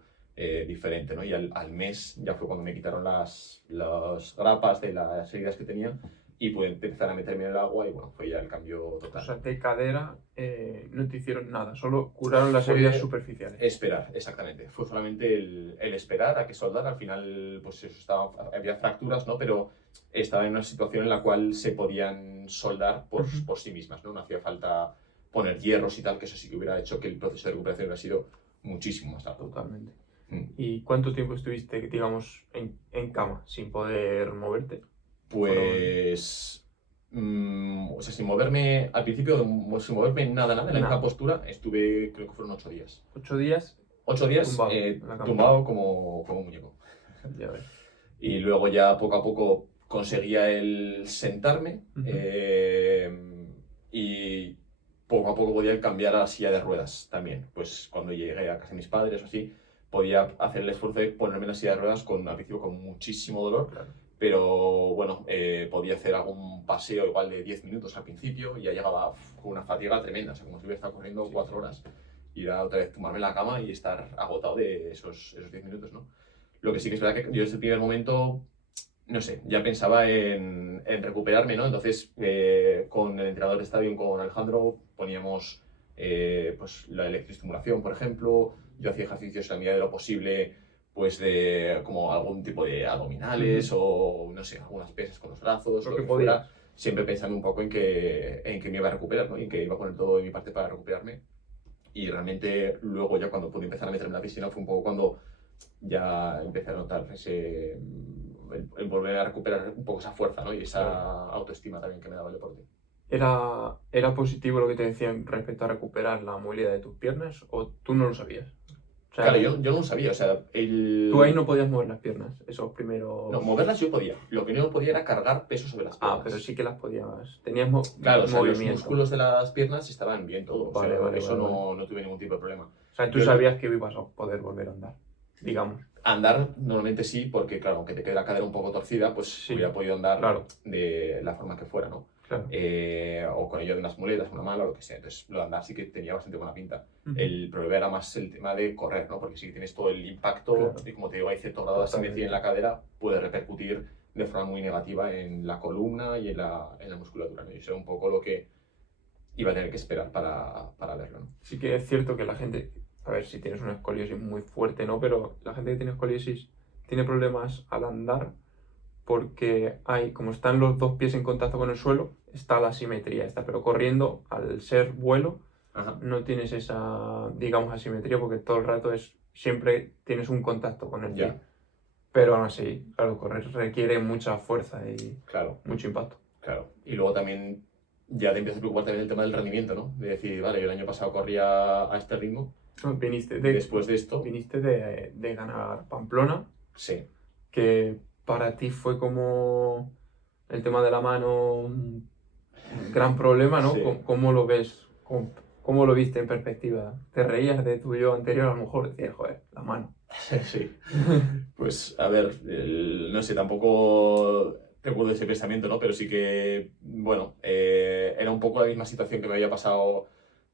diferente, ¿no? Y al mes ya fue cuando me quitaron las grapas de las heridas que tenía y pude empezar a meterme en el agua y bueno, fue ya el cambio O total. sea, de cadera no te hicieron nada, solo curaron las Fue heridas superficiales. Esperar, exactamente. Fue solamente el esperar a que soldara. Al final, pues eso había fracturas, ¿no? Pero estaba en una situación en la cual se podían soldar por sí mismas, ¿no? No hacía falta poner hierros y tal, que eso sí que hubiera hecho que el proceso de recuperación hubiera sido muchísimo más largo. Totalmente. Mm. ¿Y cuánto tiempo estuviste, digamos, en cama, sin poder moverte? Pues... o sea, sin moverme, al principio, sin moverme nada, en la misma Nada. postura, estuve, creo que fueron 8 días. 8 días 8 días tumbado en la cama. tumbado como un muñeco. Ya ves. Y luego ya poco a poco conseguía el sentarme y poco a poco podía el cambiar a la silla de ruedas también. Pues cuando llegué a casa de mis padres o así, podía hacer el esfuerzo de ponerme en la silla de ruedas al principio con muchísimo dolor. Claro. Pero bueno, podía hacer algún paseo igual de 10 minutos al principio y ya llegaba con una fatiga tremenda, o sea, como si hubiera estado corriendo 4 horas. Y era otra vez tumbarme en la cama y estar agotado de esos 10 minutos, ¿no? Lo que sí que es verdad que yo desde el primer momento, no sé, ya pensaba en recuperarme, ¿no? Entonces, con el entrenador de Stadium, con Alejandro, poníamos pues la electroestimulación, por ejemplo. Yo hacía ejercicios en la medida de lo posible, pues de como algún tipo de abdominales o, no sé, algunas pesas con los brazos, lo que fuera. Siempre pensando un poco en que me iba a recuperar, ¿no? Y en que iba a poner todo de mi parte para recuperarme. Y realmente luego ya cuando pude empezar a meterme en la piscina fue un poco cuando ya empecé a notar el volver a recuperar un poco esa fuerza, ¿no? Y esa autoestima también que me daba el deporte. ¿Era positivo lo que te decían respecto a recuperar la movilidad de tus piernas o tú no lo sabías? O sea, Claro, yo no lo sabía, o sea, tú ahí no podías mover las piernas, esos primeros... No, moverlas yo podía, lo que no podía era cargar peso sobre las piernas. Ah, pero sí que las podías... Tenías Claro, o sea, los movimiento. músculos de las piernas estaban bien todos, Vale, o sea, vale, eso vale. no tuve ningún tipo de problema. O sea, tú sabías que ibas a poder volver a andar, digamos. Andar normalmente sí, porque claro, aunque te quede la cadera un poco torcida, pues Sí, hubiera podido andar claro. de la forma que fuera, ¿no? Claro. O con ello de unas muletas, una mala o lo que sea. Entonces, lo de andar sí que tenía bastante buena pinta. El problema era más el tema de correr, ¿no? Porque sí que tienes todo el impacto, Claro. y como te digo, hay cierto grado de asimetría en la cadera, puede repercutir de forma muy negativa en la columna y en la musculatura, ¿no? Y eso era un poco lo que iba a tener que esperar para verlo, ¿no? Sí que es cierto que la gente, a ver, si tienes una escoliosis muy fuerte, ¿no? Pero la gente que tiene escoliosis tiene problemas al andar porque como están los dos pies en contacto con el suelo, está la asimetría esta, pero corriendo, al ser vuelo, no tienes esa, digamos, asimetría porque todo el rato siempre tienes un contacto con el pie. Pero aún así, claro, correr requiere mucha fuerza y mucho impacto. Claro, y luego también ya te empieza a preocupar también el tema del rendimiento, ¿no? De decir, vale, yo el año pasado corría a este ritmo. Después de esto. Viniste de ganar Pamplona. Sí. Que para ti fue como el tema de la mano un gran problema, ¿no? Sí. ¿Cómo lo ves? ¿Cómo lo viste en perspectiva? ¿Te reías de tu yo anterior? A lo mejor decías, joder, la mano. Sí. Pues, a ver, no sé, tampoco recuerdo ese pensamiento, ¿no? Pero sí que, bueno, era un poco la misma situación que me había pasado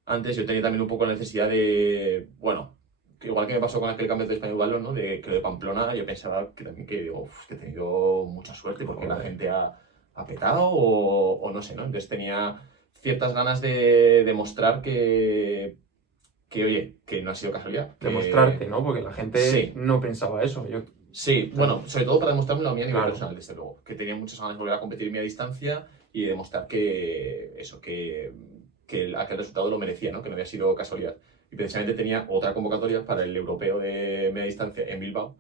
antes. Yo tenía también un poco la necesidad de, bueno, que igual que me pasó con aquel campeonato de España de balón, ¿no? Que lo de Pamplona, yo pensaba que también que he tenido mucha suerte porque la gente ha petado o no sé, ¿no? Entonces tenía ciertas ganas de demostrar que que oye, que no ha sido casualidad. Demostrarte, ¿no? Porque la gente Sí. no pensaba eso. Yo, Sí, bueno, sobre todo para demostrarme a mí a nivel Claro. personal, desde luego. Que tenía muchas ganas de volver a competir media distancia y demostrar que eso, que aquel resultado lo merecía, ¿no? Que no había sido casualidad. Y precisamente tenía otra convocatoria para el europeo de media distancia en Bilbao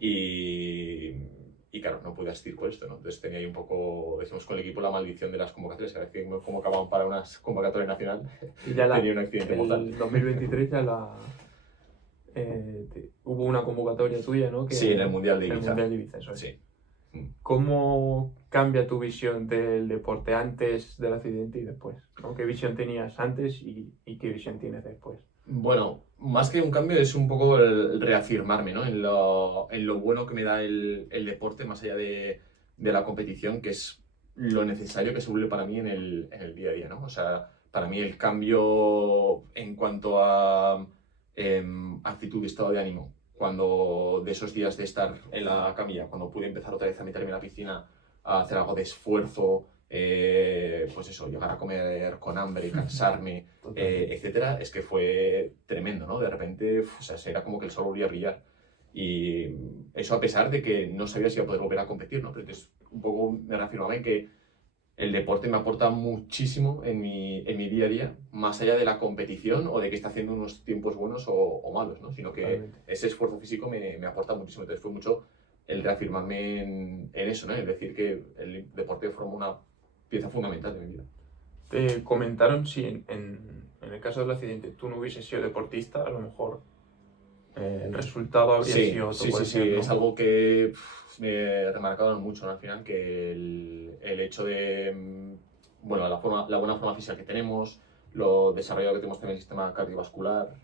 y claro, no pude asistir por esto, ¿no? Entonces tenía ahí un poco, decimos con el equipo, la maldición de las convocatorias. Cada vez que me convocaban para una convocatoria nacional, y ya tenía un accidente mortal. el 2023 ya hubo una convocatoria tuya, ¿no? Sí, en el Mundial de El Ibiza. Mundial de Ibiza, eso es. Sí. ¿Cómo cambia tu visión del deporte antes del accidente y después? ¿No? ¿Qué visión tenías antes y qué visión tienes después? Bueno, más que un cambio es un poco el reafirmarme, ¿no? En lo bueno que me da el deporte, más allá de la competición, que es lo necesario que se vuelve para mí en el día a día, ¿no? O sea, para mí el cambio en cuanto a actitud, estado de ánimo, cuando de esos días de estar en la camilla, cuando pude empezar otra vez a meterme en la piscina, a hacer algo de esfuerzo, pues eso, llegar a comer con hambre, cansarme, etcétera, es que fue tremendo, ¿no? De repente, o sea, era como que el sol volvía a brillar. Y eso a pesar de que no sabía si iba a poder volver a competir, ¿no? Pero entonces un poco me reafirmaba en que el deporte me aporta muchísimo en mi día a día, más allá de la competición o de que está haciendo unos tiempos buenos o malos, ¿no? Sino que Totalmente. ese esfuerzo físico me aporta muchísimo. Entonces fue mucho el reafirmarme en eso, ¿no? Es decir, que el deporte forma una pieza fundamental de mi vida. Te comentaron si en el caso del accidente tú no hubieses sido deportista, a lo mejor el resultado habría sido otro, sí, puede sí, ser, ¿no? es algo que me remarcaron mucho, ¿no? Al final, que el hecho de, bueno, la buena forma física que tenemos, lo desarrollado que tenemos también el sistema cardiovascular,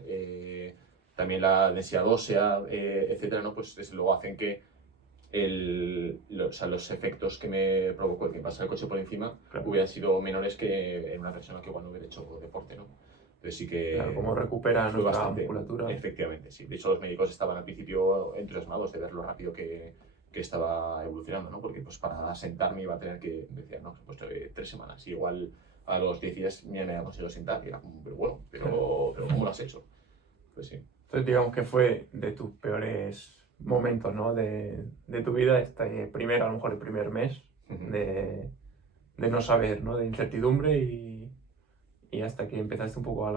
también la densidad ósea, etcétera, ¿no? Pues desde luego hacen que o sea, los efectos que me provocó el que me pasara el coche por encima Claro. hubieran sido menores que en una persona que igual no hubiera hecho deporte, ¿no? Entonces sí que Claro, cómo recupera fue nuestra bastante, musculatura. efectivamente, sí. De hecho, los médicos estaban al principio entusiasmados de ver lo rápido que estaba evolucionando, ¿no? Porque pues para sentarme iba a tener que, decían, no, pues 3 semanas. Y igual a los 10 días me había conseguido sentar. Y era como, pero bueno, pero ¿cómo lo has hecho? Pues sí. Entonces digamos que fue de tus peores momentos, ¿no? De tu vida, este a lo mejor el primer mes, de no saber, ¿no? De incertidumbre y hasta que empezaste un poco a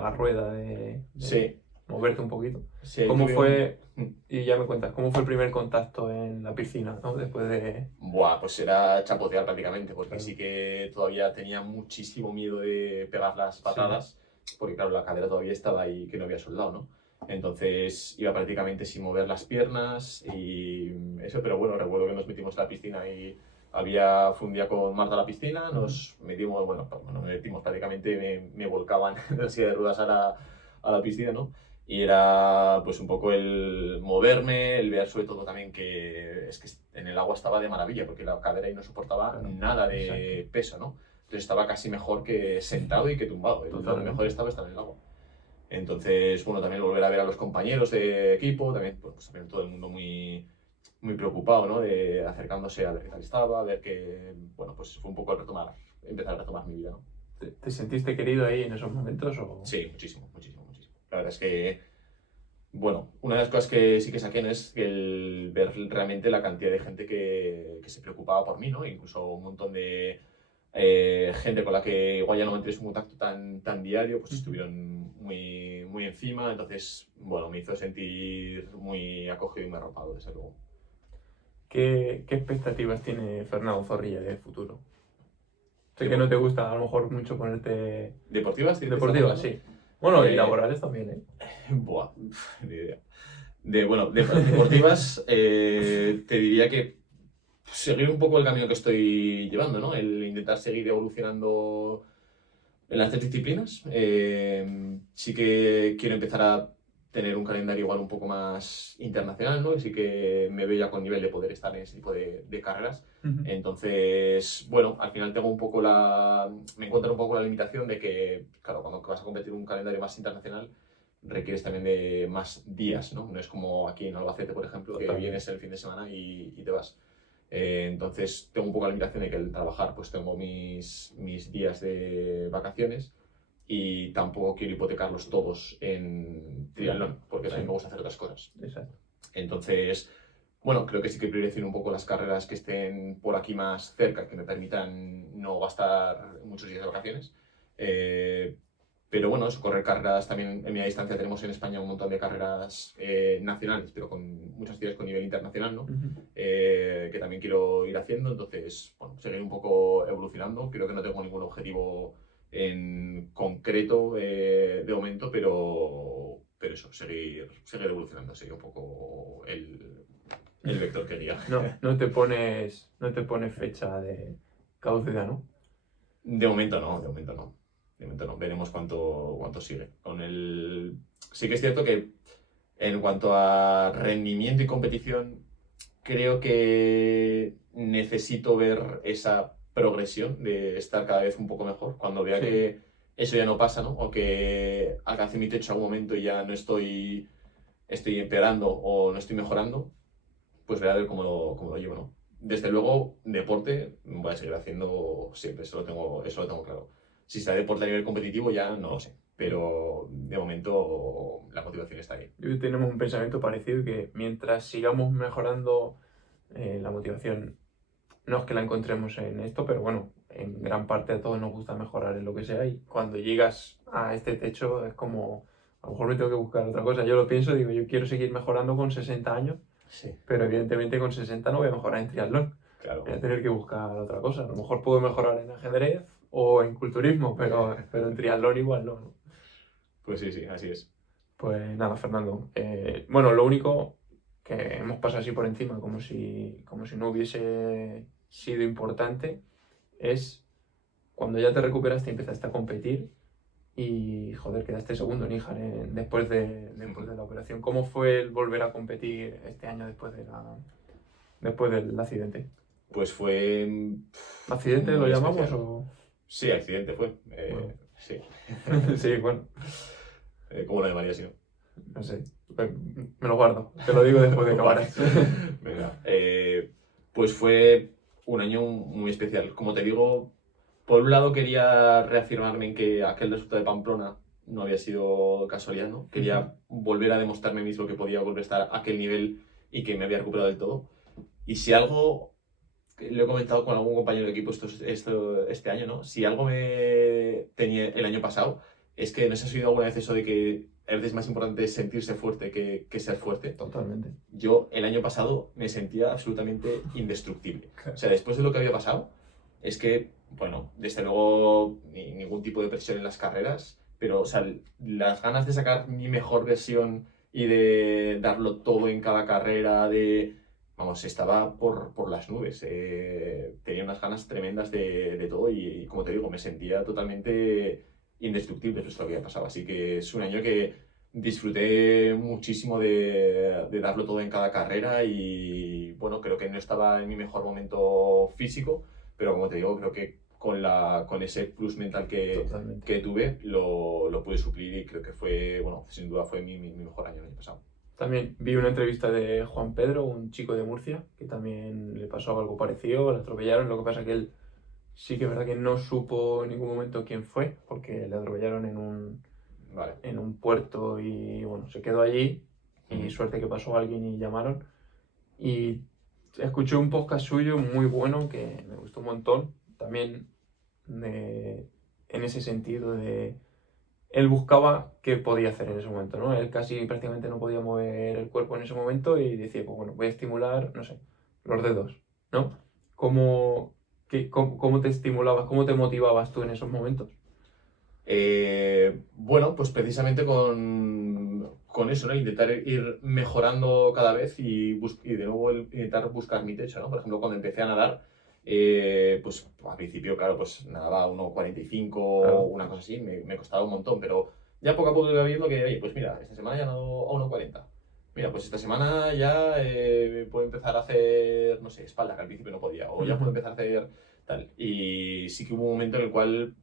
la rueda de Sí. moverte un poquito. Sí, ¿Cómo tuve fue, un- y ya me cuentas, cómo fue el primer contacto en la piscina, ¿no? Después de... Buah, pues era chapotear prácticamente, porque Claro. sí que todavía tenía muchísimo miedo de pegar las patadas, porque claro, la cadera todavía estaba ahí que no había soldado, ¿no? Entonces iba prácticamente sin mover las piernas y eso, pero bueno, recuerdo que nos metimos a la piscina y fue un día con Marta a la piscina, nos metimos, bueno, nos metimos prácticamente, me volcaban en la silla de ruedas a la piscina, ¿no? Y era pues un poco el moverme, el ver sobre todo también que es que en el agua estaba de maravilla, porque la cadera ahí no soportaba Claro, nada de peso, ¿no? Entonces estaba casi mejor que sentado y que tumbado. Donde Totalmente. mejor estaba en el agua. Entonces, bueno, también volver a ver a los compañeros de equipo, también, pues, también todo el mundo muy, muy preocupado, ¿no? De acercándose a ver qué tal estaba, a ver que, bueno, pues fue un poco empezar a retomar mi vida, ¿no? ¿Te sentiste querido ahí en esos momentos? O... Sí, muchísimo, muchísimo, muchísimo. La verdad es que, bueno, una de las cosas que sí que saqué es el ver realmente la cantidad de gente que se preocupaba por mí, ¿no? Incluso un montón de gente con la que igual ya no mantienes un contacto tan diario, pues estuvieron muy, muy encima. Entonces, bueno, me hizo sentir muy acogido y muy arropado, desde luego. ¿Qué expectativas tiene Fernando Zorrilla de futuro? Sé que no te gusta a lo mejor mucho ponerte... ¿Deportivas? Deportivas, sí. Bueno, y laborales también, ¿eh? Buah, ni idea. Bueno, deportivas, te diría que seguir un poco el camino que estoy llevando, ¿no? El intentar seguir evolucionando en las 3 disciplinas. Sí que quiero empezar a tener un calendario igual un poco más internacional, ¿no? Y sí que me veo ya con nivel de poder estar en ese tipo de carreras. Entonces, bueno, al final tengo un poco me encuentro un poco la limitación de que, claro, cuando vas a competir un calendario más internacional, requieres también de más días, ¿no? No es como aquí en Albacete, por ejemplo, que Totalmente. vienes el fin de semana y te vas. Entonces tengo un poco la limitación de que al trabajar pues tengo mis días de vacaciones y tampoco quiero hipotecarlos todos en triatlón, porque también me gusta hacer otras cosas. Exacto. Entonces, bueno, creo que sí que priorizo un poco las carreras que estén por aquí más cerca, que me permitan no gastar muchos días de vacaciones. Pero bueno, eso, correr carreras también en media distancia. Tenemos en España un montón de carreras nacionales, pero con muchas ciudades con nivel internacional, ¿no? Que también quiero ir haciendo. Entonces, bueno, seguir un poco evolucionando. Creo que no tengo ningún objetivo en concreto de momento, pero eso, seguir evolucionando, seguir un poco el vector que guía. No te pones fecha de caducidad, ¿no? De momento no, de momento no. De momento no. Veremos cuánto sigue. Sí que es cierto que en cuanto a rendimiento y competición, creo que necesito ver esa progresión de estar cada vez un poco mejor. Cuando vea Sí. que eso ya no pasa, ¿no? O que alcance mi techo a un momento y ya no estoy empeorando o no estoy mejorando, pues voy a ver cómo lo llevo, ¿no? Desde luego, deporte voy a seguir haciendo siempre, eso lo tengo claro. Si será deporte a nivel competitivo ya no lo sé, pero de momento la motivación está ahí. Tenemos un pensamiento parecido que mientras sigamos mejorando la motivación, no es que la encontremos en esto, pero bueno, en gran parte a todos nos gusta mejorar en lo que sea y cuando llegas a este techo es como, a lo mejor me tengo que buscar otra cosa. Yo lo pienso, digo, yo quiero seguir mejorando con 60 años, Sí, pero evidentemente con 60 no voy a mejorar en triatlón. claro. Voy a tener que buscar otra cosa. A lo mejor puedo mejorar en ajedrez o en culturismo, pero en triatlón igual no, ¿no? Pues sí, así es. Pues nada, Fernando. Bueno, lo único que hemos pasado así por encima, como si no hubiese sido importante, es cuando ya te recuperaste y empezaste a competir y, joder, quedaste segundo en Níjar después de la operación. ¿Cómo fue el volver a competir este año después del accidente? Pues fue... ¿Accidente lo muy llamamos especial. o...? Sí, accidente fue. Bueno. Sí. Sí, bueno, ¿Cómo lo llamaría si no? no sé. Me lo guardo. Te lo digo después de Vale. cámaras. Venga. Pues fue un año muy especial. Como te digo, por un lado quería reafirmarme en que aquel resultado de Pamplona no había sido casualidad, ¿no? Quería volver a demostrarme mismo que podía volver a estar a aquel nivel y que me había recuperado del todo. Y si algo, lo he comentado con algún compañero de equipo este año, ¿no? Si algo me tenía el año pasado, es que no se ha oído alguna vez eso de que a veces es más importante sentirse fuerte que ser fuerte. Totalmente. Yo el año pasado me sentía absolutamente indestructible. O sea, después de lo que había pasado, es que, bueno, desde luego ningún tipo de presión en las carreras, pero, o sea, las ganas de sacar mi mejor versión y de darlo todo en cada carrera, vamos, estaba por las nubes. Tenía unas ganas tremendas de todo y, como te digo, me sentía totalmente indestructible después de lo que había pasado. Así que es un año que disfruté muchísimo de darlo todo en cada carrera y, bueno, creo que no estaba en mi mejor momento físico, pero como te digo, creo que con ese plus mental que tuve lo pude suplir y creo que fue, bueno, sin duda fue mi mejor año el año pasado. También vi una entrevista de Juan Pedro, un chico de Murcia, que también le pasó algo parecido, le atropellaron, lo que pasa que él sí que es verdad que no supo en ningún momento quién fue, porque le atropellaron Vale. en un puerto y bueno, se quedó allí y suerte que pasó alguien y llamaron. Y escuché un podcast suyo muy bueno que me gustó un montón, también en ese sentido de... Él buscaba qué podía hacer en ese momento, ¿no? Él casi prácticamente no podía mover el cuerpo en ese momento y decía, pues bueno, voy a estimular, no sé, los dedos, ¿no? ¿Cómo te estimulabas, cómo te motivabas tú en esos momentos? Bueno, pues precisamente con eso, ¿no? Intentar ir mejorando cada vez y de nuevo intentar buscar mi techo, ¿no? Por ejemplo, cuando empecé a nadar, pues al principio, claro, pues nadaba a 1,45 o una cosa así, me costaba un montón, pero ya poco a poco iba viendo que, oye, pues mira, esta semana ya nado a 1,40. Mira, pues esta semana ya puedo empezar a hacer, no sé, espalda, que al principio no podía, o ya puedo empezar a hacer tal. Y sí que hubo un momento en el cual,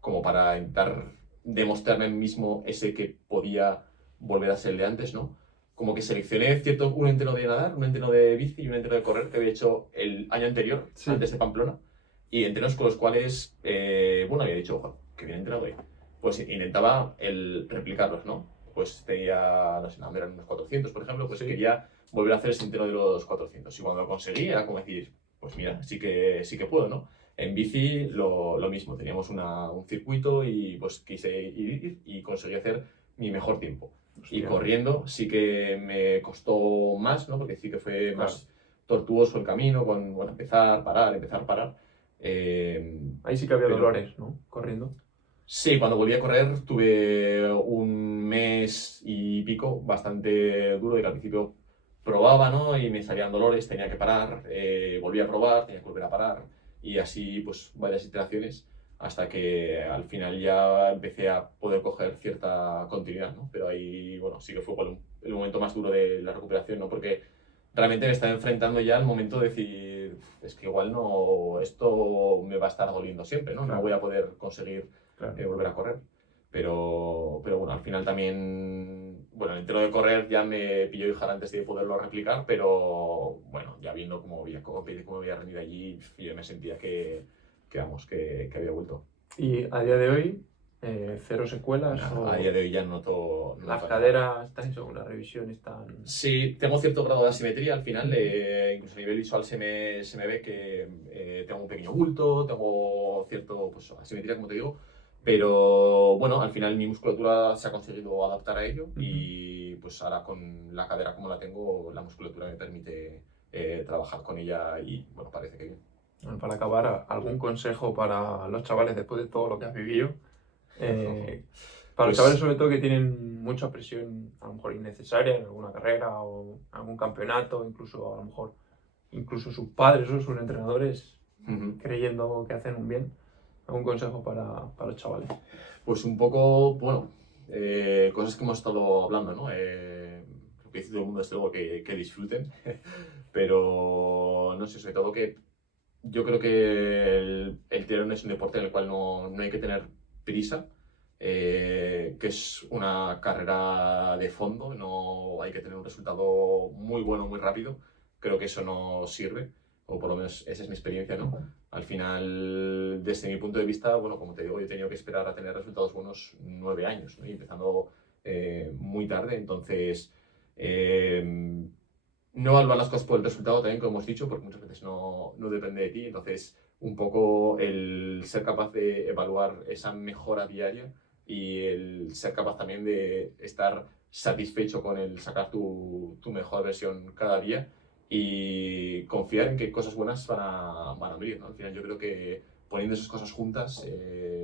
como para intentar demostrarme a mí mismo ese que podía volver a ser el de antes, ¿no? Como que seleccioné un entreno de nadar, un entreno de bici y un entreno de correr que había hecho el año anterior, Sí. antes de Pamplona, y entrenos con los cuales, bueno, había dicho, ojo, que bien entrenado hoy. pues intentaba el replicarlos, ¿no? Pues tenía, no sé, eran unos 400, por ejemplo, pues Sí. quería volver a hacer el sendero de los 400. Y cuando lo conseguí, era como decir, pues mira, sí que puedo, ¿no? En bici lo mismo, teníamos un circuito y pues quise ir y conseguí hacer mi mejor tiempo. Y Hostia. corriendo sí que me costó más, ¿no? Porque sí que fue Claro. más tortuoso el camino, con bueno, empezar, parar. Ahí sí que había Pero dolores, ¿no? Corriendo. sí, cuando volví a correr tuve un mes y pico bastante duro de que al principio probaba, ¿no? Y me salían dolores, tenía que parar, volví a probar, tenía que volver a parar y así pues varias iteraciones hasta que al final ya empecé a poder coger cierta continuidad, ¿no? Pero ahí, bueno, sí que fue igual el momento más duro de la recuperación, ¿no? Porque realmente me estaba enfrentando ya al momento de decir, es que igual no, esto me va a estar doliendo siempre, ¿no? No Claro. voy a poder conseguir Claro. volver a correr. Pero bueno, al final también, bueno, el entero de correr ya me pilló Ijar antes de poderlo replicar, pero bueno, ya viendo cómo había rendido allí, yo me sentía vamos, que había vuelto. Y a día de hoy, cero secuelas A día de hoy ya noto las nada. caderas, están según la revisión, están... Sí, tengo cierto grado de asimetría al final, incluso a nivel visual se me ve que tengo un pequeño bulto, tengo cierto pues, asimetría, como te digo, pero bueno, al final mi musculatura se ha conseguido adaptar a ello y pues ahora con la cadera como la tengo, la musculatura me permite trabajar con ella y bueno, parece que bien. Bueno, para acabar, ¿algún consejo para los chavales después de todo lo que has vivido? Para los chavales Pues sobre todo que tienen mucha presión, a lo mejor innecesaria en alguna carrera o algún campeonato, incluso a lo mejor incluso sus padres o sus entrenadores creyendo que hacen un bien. ¿Algún consejo para los chavales? Pues un poco, bueno, cosas que hemos estado hablando, ¿no? Lo que dice todo el mundo es luego que disfruten, pero no sé, sobre todo que yo creo que el triatlón es un deporte en el cual no hay que tener prisa, que es una carrera de fondo, no hay que tener un resultado muy bueno, muy rápido. Creo que eso no sirve, o por lo menos esa es mi experiencia, ¿no? Al final, desde mi punto de vista, bueno, como te digo, yo he tenido que esperar a tener resultados buenos 9 años, ¿no? Y empezando muy tarde, entonces no evaluar las cosas por el resultado también, como hemos dicho, porque muchas veces no depende de ti, entonces un poco el ser capaz de evaluar esa mejora diaria y el ser capaz también de estar satisfecho con el sacar tu mejor versión cada día y confiar en que cosas buenas van a venir, ¿no? Al final yo creo que poniendo esas cosas juntas,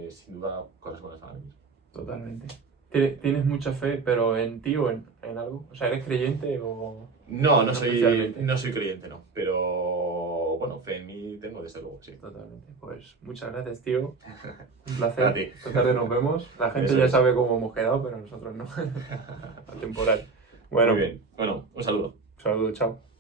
sin duda cosas buenas van a venir. Totalmente. ¿Tienes mucha fe, pero en ti o en algo? O sea, ¿eres creyente o No, especialmente? no soy creyente, no, pero bueno, fe en mí tengo desde luego, sí. Totalmente. Pues muchas gracias, tío. Un A placer. ti. Esta tarde nos vemos. La gente Eso ya es. sabe cómo hemos quedado, pero nosotros no. Atemporal. Muy Bueno, bien. Bueno, un saludo. un saludo, chao.